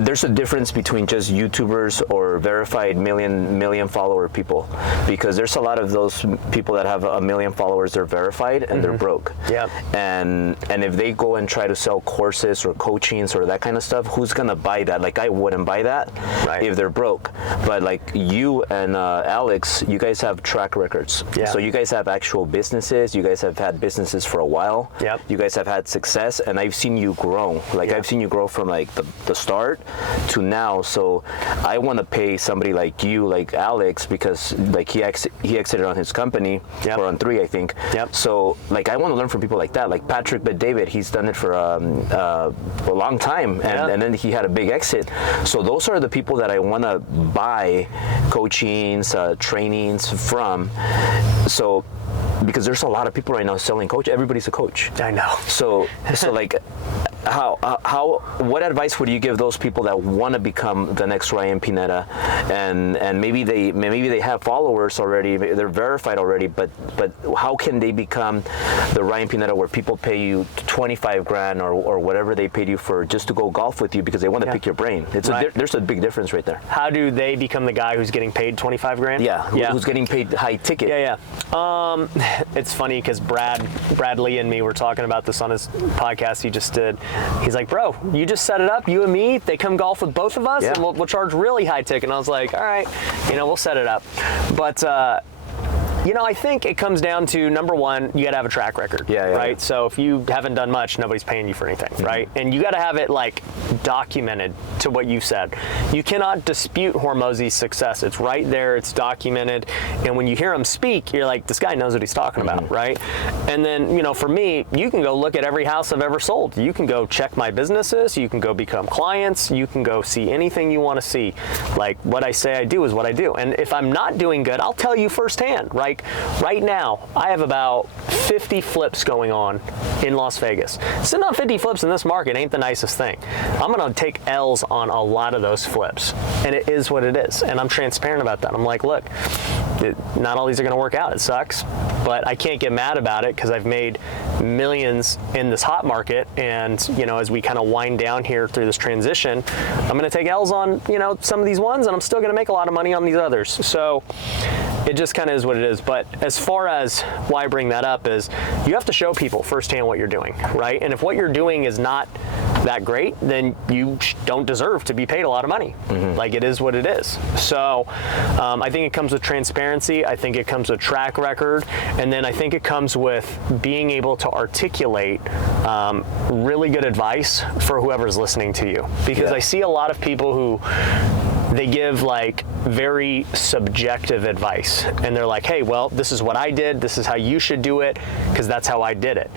there's a difference between just YouTubers or verified million follower people, because there's a lot of those people that have 1 million followers, they're verified and they're broke. Yeah. And if they go and try to sell courses or coachings or that kind of stuff, who's gonna buy that? Like, I wouldn't buy that if they're broke. But like you and Alex, you guys have track records. Yeah. So you guys have actual businesses. You guys have had businesses for a while. Yep. You guys have had success, and I've seen you grow. Like, I've seen you grow from like the start to now. So I want to pay somebody like you, like Alex, because like he exited on his company, or on 3, I think. Yep. So like, I want to learn from people like that. Like Patrick Bet-David, he's done it for a long time, and then he had a big exit. So those are the people that I want to buy coachings, trainings from. So because there's a lot of people right now selling coach. Everybody's a coach. I know. So like, what advice would you give those people that want to become the next Ryan Pineda, and maybe they have followers already, they're verified already, but how can they become the Ryan Pineda where people pay you 25 grand or whatever they paid you for just to go golf with you because they want to pick your brain? There's a big difference right there. How do they become the guy who's getting paid 25 grand? Who's getting paid high ticket? It's funny because Brad Lee and me were talking about this on his podcast he just did. He's like, bro, you just set it up, you and me, they come golf with both of us, and we'll charge really high ticket. And I was like, all right, we'll set it up. But I think it comes down to, number one, you got to have a track record, right? So if you haven't done much, nobody's paying you for anything, right? And you got to have it like documented to what you said. You cannot dispute Hormozi's success. It's right there, it's documented. And when you hear him speak, you're like, this guy knows what he's talking about, right? And then, for me, you can go look at every house I've ever sold. You can go check my businesses. You can go become clients. You can go see anything you want to see. Like, what I say I do is what I do. And if I'm not doing good, I'll tell you firsthand, right? Right now, I have about 50 flips going on in Las Vegas. Sitting on 50 flips in this market ain't the nicest thing. I'm gonna take L's on a lot of those flips, and it is what it is. And I'm transparent about that. I'm like, look, not all these are gonna work out. It sucks, but I can't get mad about it because I've made millions in this hot market. And as we kind of wind down here through this transition, I'm gonna take L's on some of these ones, and I'm still gonna make a lot of money on these others. So it just kind of is what it is. But as far as why I bring that up is, you have to show people firsthand what you're doing, right? And if what you're doing is not that great, then you don't deserve to be paid a lot of money. Like, it is what it is. So I think it comes with transparency. I think it comes with track record. And then I think it comes with being able to articulate really good advice for whoever's listening to you. Because I see a lot of people who they give like very subjective advice, and they're like, hey, well, this is what I did, this is how you should do it, because that's how I did it.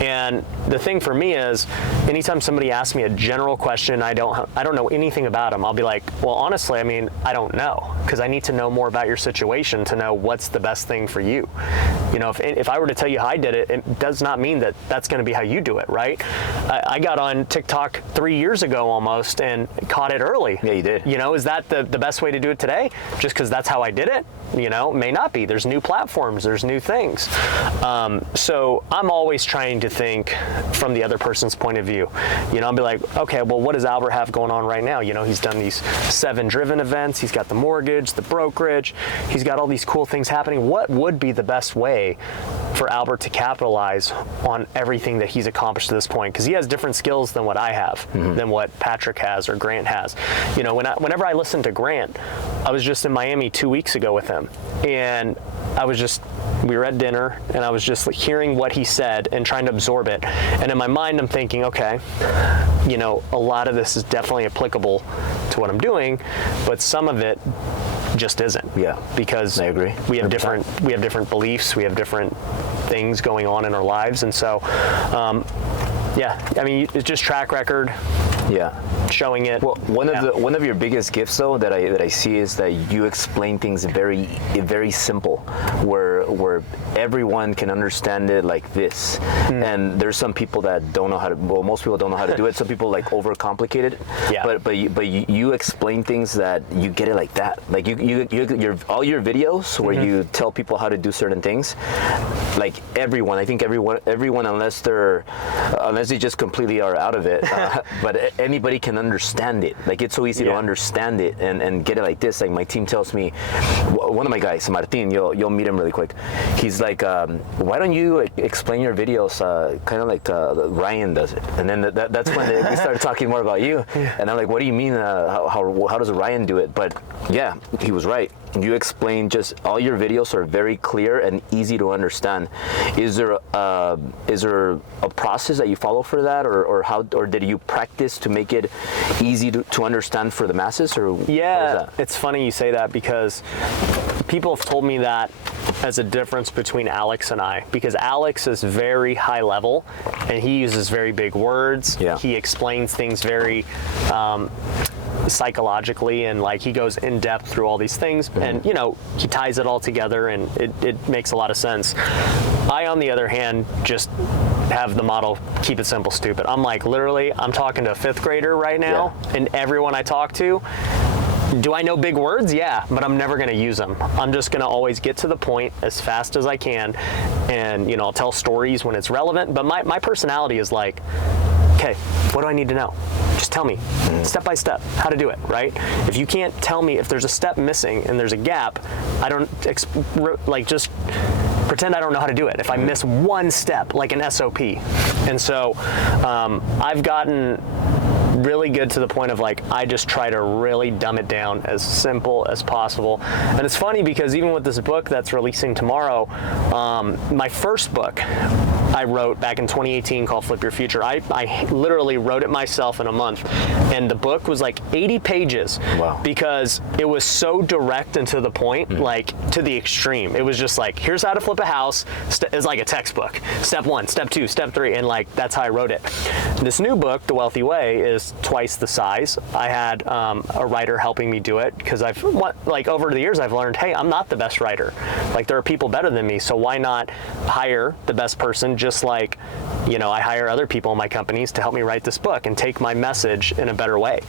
And the thing for me is, anytime somebody asks me a general question, I don't know anything about them, I'll be like, well, honestly, I don't know, because I need to know more about your situation to know what's the best thing for you. If I were to tell you how I did it, it does not mean that that's going to be how you do it, right? I got on TikTok 3 years ago almost and caught it early. Yeah, you did. Is that the best way to do it today? Just because that's how I did it? May not be. There's new platforms, there's new things. So I'm always trying to think from the other person's point of view. I'll be like, okay, well, what does Albert have going on right now? He's done these 7 driven events, he's got the mortgage, the brokerage, he's got all these cool things happening. What would be the best way for Albert to capitalize on everything that he's accomplished to this point? Because he has different skills than what I have, than what Patrick has or Grant has. Whenever I listen to Grant, I was just in Miami 2 weeks ago with him, and we were at dinner, and I was just hearing what he said and trying to absorb it. And in my mind, I'm thinking, okay, a lot of this is definitely applicable to what I'm doing, but some of it just isn't. Yeah, because I agree. We have different beliefs, we have different things going on in our lives, and so it's just track record. Showing it. Well, one of your biggest gifts, though, that I see is that you explain things very simple, where everyone can understand it like this. And there's some people that don't know how to. Well, most people don't know how to do it. Some people like overcomplicate it. Yeah. But you explain things that you get it like that. Like all your videos where you tell people how to do certain things. Like everyone, I think everyone unless they just completely are out of it. But anybody can understand it. Like it's so easy to understand it and get it like this. Like my team tells me, one of my guys, Martin, you'll meet him really quick. He's like, why don't you explain your videos kind of like Ryan does it? And then that's when we started talking more about you. And I'm like, what do you mean? How does Ryan do it? But yeah, he was right. You explain just all your videos are very clear and easy to understand. Is there a process that you follow for that, or did you practice to make it easy to understand for the masses? Or yeah, it's funny you say that because people have told me that as a difference between Alex and I, because Alex is very high level and he uses very big words. Yeah. He explains things very psychologically, and like he goes in depth through all these things, and you know, he ties it all together, and it makes a lot of sense. I, on the other hand, just have the model, keep it simple, stupid. I'm like, literally, I'm talking to a 5th grader right now, and everyone I talk to, do I know big words? Yeah, but I'm never going to use them. I'm just going to always get to the point as fast as I can, and you know, I'll tell stories when it's relevant, but my personality is like, okay, what do I need to know? Just tell me, step by step, how to do it, right? If you can't tell me if there's a step missing and there's a gap, I don't, just pretend I don't know how to do it. If I miss one step, like an SOP. And so I've gotten really good to the point of like, I just try to really dumb it down as simple as possible. And it's funny because even with this book that's releasing tomorrow, my first book I wrote back in 2018 called Flip Your Future. I literally wrote it myself in a month, and the book was like 80 pages. Wow. Because it was so direct and to the point, like to the extreme. It was just like, here's how to flip a house. It's like a textbook. Step 1, step 2, step 3, and like that's how I wrote it. This new book, The Wealthy Way, is twice the size. I had a writer helping me do it because over the years I've learned, hey, I'm not the best writer. Like there are people better than me, so why not hire the best person? Just like, you know, I hire other people in my companies to help me write this book and take my message in a better way.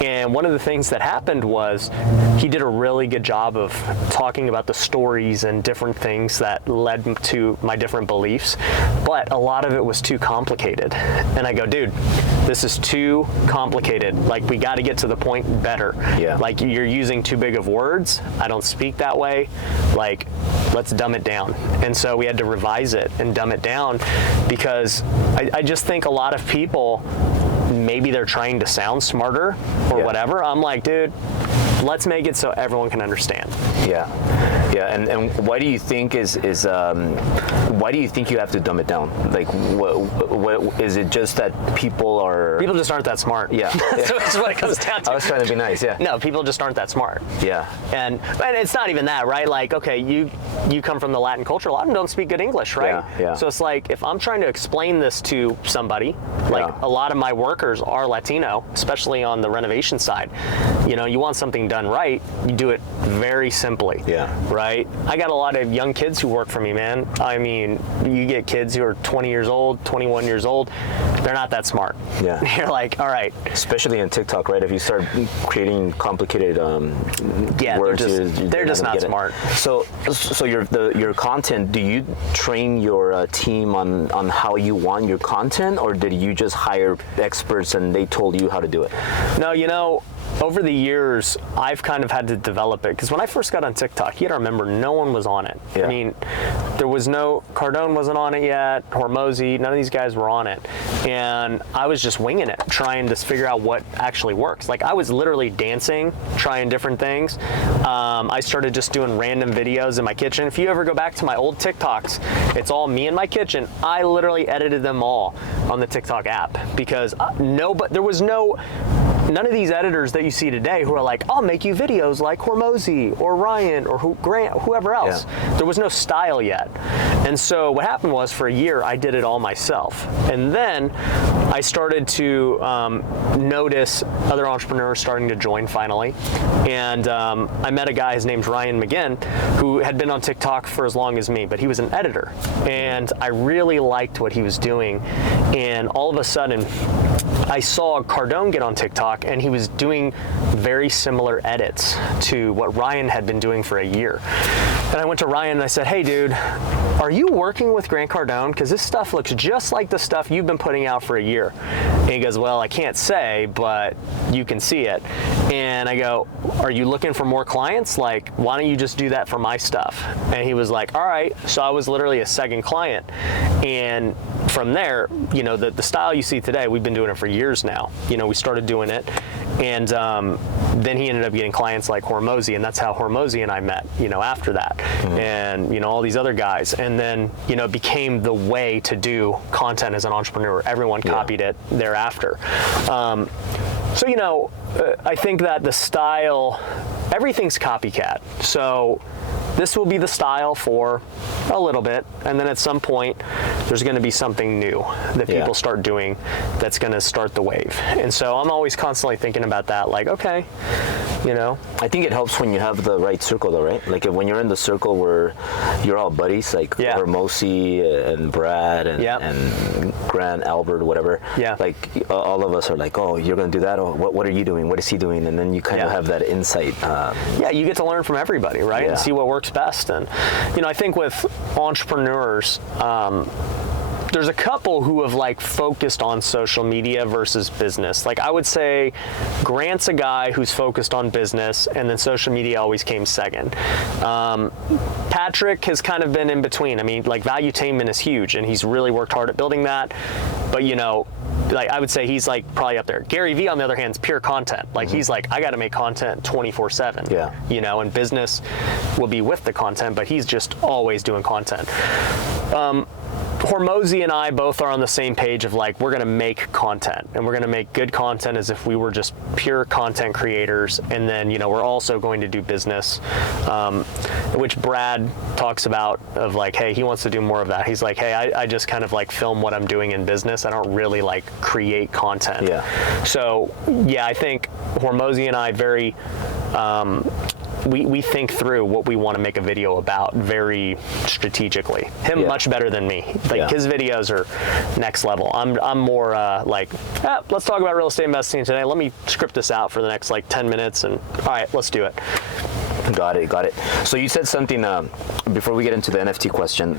And one of the things that happened was he did a really good job of talking about the stories and different things that led to my different beliefs, but a lot of it was too complicated. And I go, dude, this is too complicated. Like, we got to get to the point better. Yeah. Like, you're using too big of words. I don't speak that way. Like, let's dumb it down. And so we had to revise it and dumb it down because I just think a lot of people, maybe they're trying to sound smarter or whatever. I'm like, dude, let's make it so everyone can understand. Yeah. And why do you think why do you think you have to dumb it down? Like, what is it? Just that people just aren't that smart. Yeah. So that's what it comes down to. I was trying to be nice. Yeah. No, people just aren't that smart. Yeah. And it's not even that, right? Like, okay, you come from the Latin culture. A lot of them don't speak good English, right? Yeah. So it's like, if I'm trying to explain this to somebody, like a lot of my workers are Latino, especially on the renovation side. You know, you want something done right, you do it very simply. Yeah. Right? I got a lot of young kids who work for me, man. I mean, you get kids who are 20 years old, 21 years old. They're not that smart. Yeah. You're like, all right. Especially in TikTok, right? If you start creating complicated words, they're just not smart. So your content, do you train your team on how you want your content, or did you just hire experts and they told you how to do it? No, you know, over the years, I've kind of had to develop it, because when I first got on TikTok, you gotta remember, no one was on it. Yeah. I mean, there was no, Cardone wasn't on it yet, Hormozy, none of these guys were on it. And I was just winging it, trying to figure out what actually works. Like, I was literally dancing, trying different things. I started just doing random videos in my kitchen. If you ever go back to my old TikToks, it's all me in my kitchen. I literally edited them all on the TikTok app, because there was none of these editors that you see today who are like, I'll make you videos like Hormozy or Ryan or Grant, whoever else. Yeah. There was no style yet. And so what happened was, for a year, I did it all myself. And then I started to notice other entrepreneurs starting to join finally. And I met a guy, his name's Ryan McGinn, who had been on TikTok for as long as me, but he was an editor. And I really liked what he was doing. And all of a sudden, I saw Cardone get on TikTok, and he was doing very similar edits to what Ryan had been doing for a year. And I went to Ryan and I said, hey dude, are you working with Grant Cardone? Because this stuff looks just like the stuff you've been putting out for a year. And he goes, well, I can't say, but you can see it. And I go, are you looking for more clients? Like, why don't you just do that for my stuff? And he was like, all right. So I was literally a second client. And from there, you know, the style you see today, we've been doing it for years now. You know, we started doing it, and then he ended up getting clients like Hormozy, and that's how Hormozy and I met, you know, after that. And, you know, all these other guys. And then, you know, it became the way to do content as an entrepreneur. Everyone copied it thereafter. So, you know, I think that the style, everything's copycat. So this will be the style for a little bit, and then at some point there's going to be something new that people start doing that's going to start the wave. And so I'm always constantly thinking about that, like, okay, you know. I think it helps when you have the right circle though, right? Like when you're in the circle where you're all buddies, like Hermosi and Brad and Grant, Albert, whatever. Yeah. Like all of us are like, oh, you're going to do that? Oh, what are you doing? What is he doing? And then you kind of have that insight. Yeah, you get to learn from everybody, right? And see what works best. And, you know, I think with entrepreneurs, there's a couple who have like focused on social media versus business. Like I would say Grant's a guy who's focused on business, and then social media always came second. Patrick has kind of been in between. I mean, like Valuetainment is huge, and he's really worked hard at building that. But, you know, like I would say he's like probably up there. Gary Vee, on the other hand, is pure content. Like he's like, I got to make content 24/7. Yeah. You know, and business will be with the content, but he's just always doing content. Hormozy and I both are on the same page of like, we're going to make content, and we're going to make good content as if we were just pure content creators. And then, you know, we're also going to do business, which Brad talks about of like, hey, he wants to do more of that. He's like, hey, I just kind of like film what I'm doing in business. I don't really like create content. Yeah. So yeah, I think Hormozy and I very, we think through what we want to make a video about very strategically. Him much better than me. Like his videos are next level. I'm more like, let's talk about real estate investing today. Let me script this out for the next like 10 minutes, and all right, let's do it. Got it. So you said something before we get into the NFT question,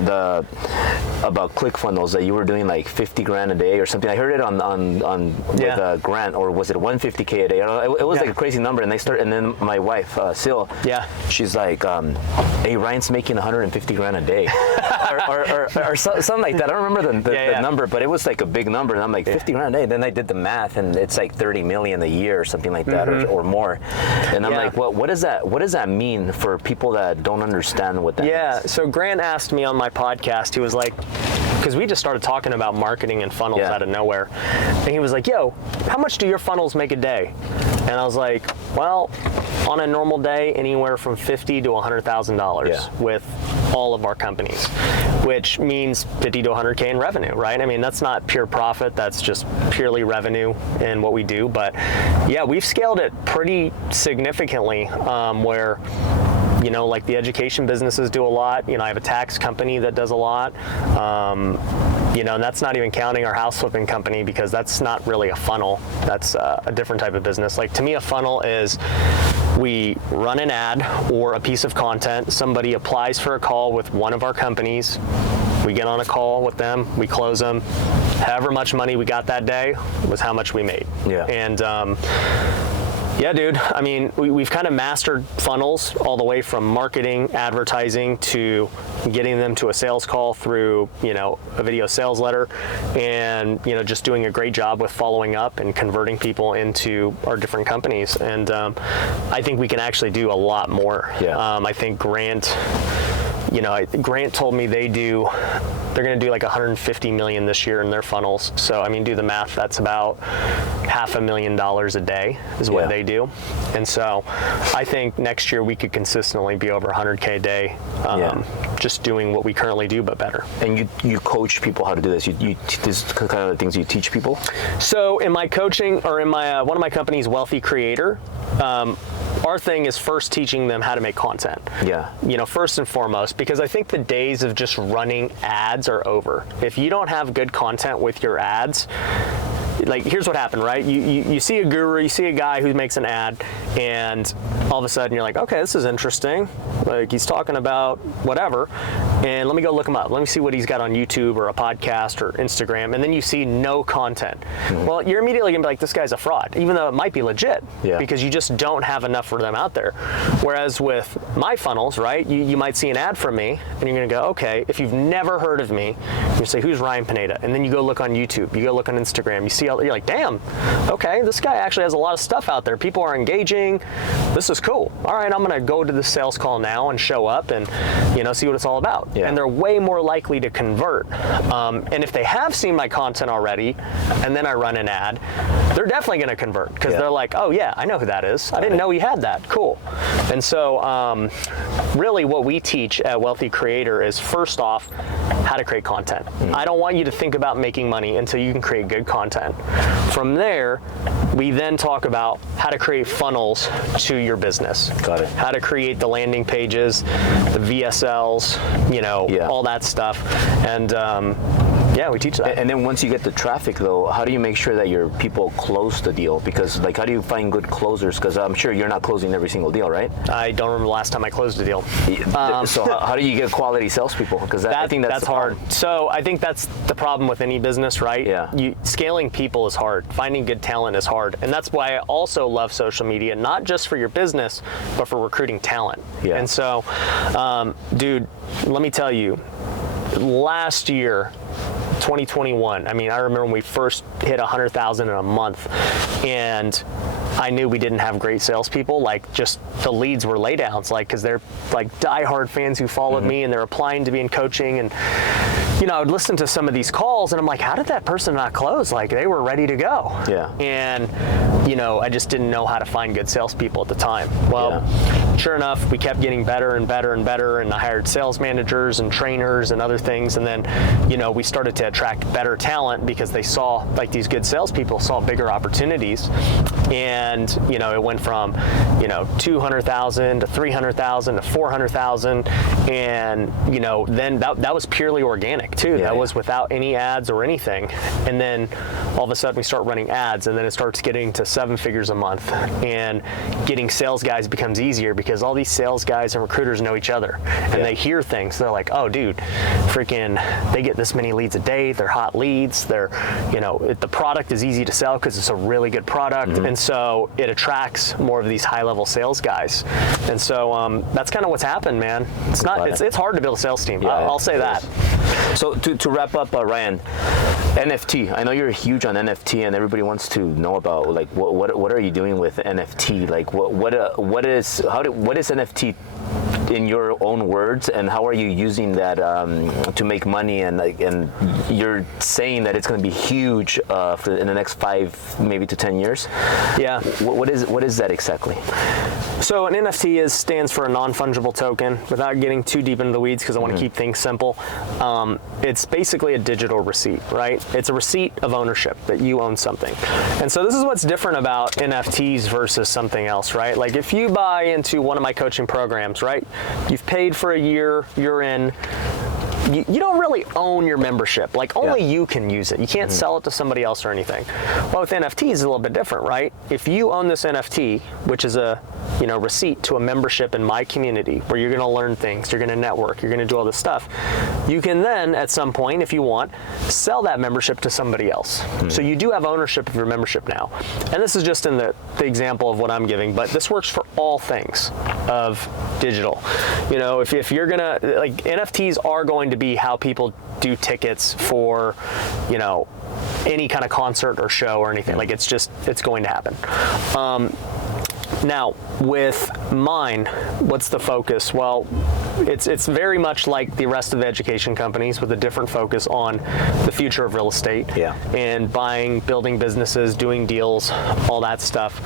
about ClickFunnels, that you were doing like 50 grand a day or something. I heard it on with Grant, or was it 150K a day? I don't know. It was like a crazy number, and and then my wife Syl, she's like, hey, Ryan's making 150 grand a day, or something like that. I don't remember the number, but it was like a big number, and I'm like 50 grand a day. Then I did the math, and it's like 30 million a year or something like that, or more. And I'm like, well, what does that mean for people that don't understand what that is? Yeah, so Grant asked me on my podcast, he was like, because we just started talking about marketing and funnels out of nowhere, and he was like, yo, how much do your funnels make a day? And I was like, well, on a normal day, anywhere from $50,000 to $100,000 with all of our companies, which means 50 to 100K in revenue, right? I mean, that's not pure profit, that's just purely revenue in what we do. But yeah, we've scaled it pretty significantly, where, you know, like the education businesses do a lot. You know, I have a tax company that does a lot. You know, and that's not even counting our house flipping company, because that's not really a funnel. That's a different type of business. Like, to me, a funnel is we run an ad or a piece of content. Somebody applies for a call with one of our companies. We get on a call with them. We close them. However much money we got that day was how much we made. Yeah. And yeah, dude, I mean, we've kind of mastered funnels all the way from marketing, advertising, to getting them to a sales call through, you know, a video sales letter, and, you know, just doing a great job with following up and converting people into our different companies. And I think we can actually do a lot more. Yeah. I think Grant, you know, Grant told me they're going to do like 150 million this year in their funnels. So, I mean, do the math, that's about $500,000 a day is what they do. And so I think next year we could consistently be over 100K a day, just doing what we currently do, but better. And you coach people how to do this. This is kind of the things you teach people? So in my coaching, or in my one of my companies, Wealthy Creator, our thing is first teaching them how to make content. Yeah. You know, first and foremost, because I think the days of just running ads are over. If you don't have good content with your ads, like, here's what happened, right? You see a guru, you see a guy who makes an ad, and all of a sudden you're like, okay, this is interesting. Like, he's talking about whatever, and let me go look him up. Let me see what he's got on YouTube or a podcast or Instagram, and then you see no content. Well, you're immediately gonna be like, this guy's a fraud, even though it might be legit, because you just don't have enough for them out there. Whereas with my funnels, right, you might see an ad from me, and you're gonna go, okay, if you've never heard of me, you say, who's Ryan Pineda? And then you go look on YouTube, you go look on Instagram, you see all, you're like, damn, okay, this guy actually has a lot of stuff out there. People are engaging. This is cool. All right, I'm gonna go to the sales call now and show up and, you know, see what it's all about. And they're way more likely to convert. And if they have seen my content already, and then I run an ad, they're definitely gonna convert, because they're like, oh yeah, I know who that is. I didn't know he had that. Cool. And so really what we teach at Wealthy Creator is, first off, how to create content. I don't want you to think about making money until you can create good content. From there, we then talk about how to create funnels to your business. Got it. How to create the landing pages, the VSLs, you know, all that stuff. And yeah, we teach that. And then once you get the traffic, though, how do you make sure that your people close the deal? Because, like, how do you find good closers? Because I'm sure you're not closing every single deal, right? I don't remember the last time I closed a deal. So how do you get quality salespeople? Because I think that's hard. So I think that's the problem with any business, right? Yeah. Scaling people is hard. Finding good talent is hard. And that's why I also love social media, not just for your business, but for recruiting talent. Yeah. And so, dude, let me tell you, last year, 2021, I mean, I remember when we first hit 100,000 in a month, and I knew we didn't have great salespeople. Like, just the leads were laydowns, like, because they're like diehard fans who followed me, and they're applying to be in coaching. And, you know, I would listen to some of these calls, and I'm like, how did that person not close? Like, they were ready to go. Yeah. And, you know, I just didn't know how to find good salespeople at the time. Well, sure enough, we kept getting better and better and better, and I hired sales managers and trainers and other things. And then, you know, we started to attract better talent because they saw, like, these good salespeople saw bigger opportunities. And, you know, it went from, you know, 200,000 to 300,000 to 400,000. And, you know, then that was purely organic too. That was without any ads or anything. And then all of a sudden we start running ads, and then it starts getting to 7 figures a month. And getting sales guys becomes easier because all these sales guys and recruiters know each other, and they hear things. They're like, oh, dude, freaking, they get this many leads a day. They're hot leads. They're, you know, the product is easy to sell because it's a really good product. And so it attracts more of these high-level sales guys. And so that's kind of what's happened, man. It's not. It's hard to build a sales team. I'll say that. So to wrap up, Ryan, NFT. I know you're huge on NFT, and everybody wants to know about, like, what are you doing with NFT? Like, what is NFT in your own words, and how are you using that to make money? And you're saying that it's going to be huge in the next 5 maybe to 10 years. Yeah. What is that exactly? So an NFT stands for a non-fungible token. Without getting too deep into the weeds, because I want to keep things simple, it's basically a digital receipt, right? It's a receipt of ownership, that you own something. And so this is what's different about NFTs versus something else, right? Like, if you buy into one of my coaching programs, right? You've paid for a year, you're in. You don't really own your membership. Like, only you can use it. You can't sell it to somebody else or anything. Well, with NFTs, it's a little bit different, right? If you own this NFT, which is a, you know, receipt to a membership in my community, where you're going to learn things, you're going to network, you're going to do all this stuff, you can then, at some point, if you want, sell that membership to somebody else. So you do have ownership of your membership now. And this is just in the example of what I'm giving, but this works for all things of digital. You know, if you're going to, like, NFTs are going to be how people do tickets for, you know, any kind of concert or show or anything. Like, it's going to happen. Now, with mine, what's the focus? Well, it's very much like the rest of the education companies, with a different focus on the future of real estate and buying, building businesses, doing deals, all that stuff.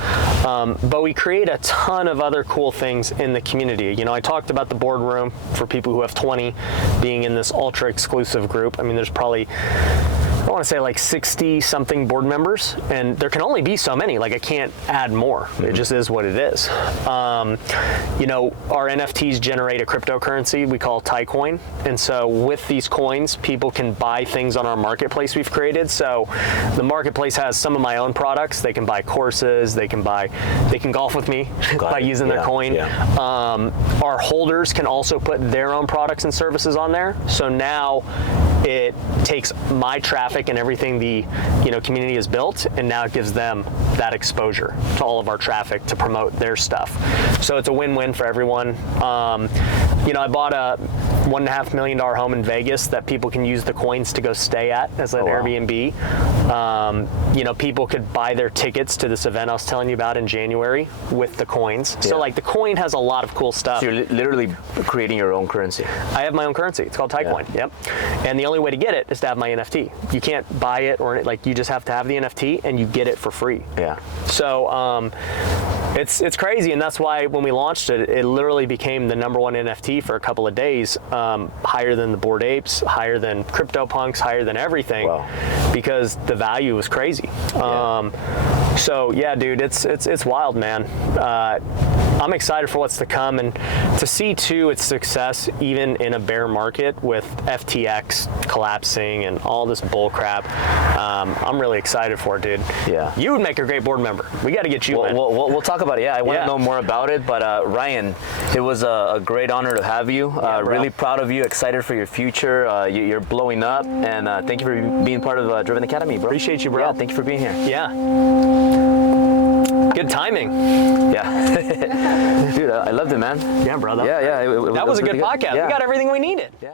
But we create a ton of other cool things in the community. You know, I talked about the boardroom for people who have 20 being in this ultra exclusive group. I mean, there's probably I want to say like 60 something board members, and there can only be so many. Like I can't add more. It just is what it is. You know, our NFTs generate a cryptocurrency we call Tycoin, and so with these coins, people can buy things on our marketplace we've created. So the marketplace has some of my own products. They can buy courses. They can golf with me by using their coin. Our holders can also put their own products and services on there. So now it takes my traffic and everything the community has built, and now it gives them that exposure to all of our traffic to promote their stuff. So it's a win-win for everyone. I bought a $1.5 million home in Vegas that people can use the coins to go stay at as an Airbnb. People could buy their tickets to this event I was telling you about in January with the coins. So like the coin has a lot of cool stuff. So you're literally creating your own currency. I have my own currency. It's called Tycoin. Yep. And the only way to get it is to have my NFT. You can't buy it you just have to have the NFT and you get it for free. Yeah. So it's crazy, and that's why when we launched it, it literally became the #1 NFT for a couple of days, higher than the Bored Apes, higher than CryptoPunks, higher than everything, because the value was crazy. So yeah, dude, it's wild, man. I'm excited for what's to come, and to see too its success even in a bear market with FTX collapsing and all this bull crap. I'm really excited for it, dude. Yeah. You would make a great board member. We got to get you in. We'll talk about it. Yeah, I want to know more about it. But Ryan, it was a great honor to have you. Really proud of you. Excited for your future. You're blowing up, and thank you for being part of Driven Academy, bro. Appreciate you, bro. Yeah, thank you for being here. Yeah. Good timing. Yeah. Dude, I loved it, man. Yeah, brother. Yeah. That was a really good podcast. Yeah. We got everything we needed. Yeah.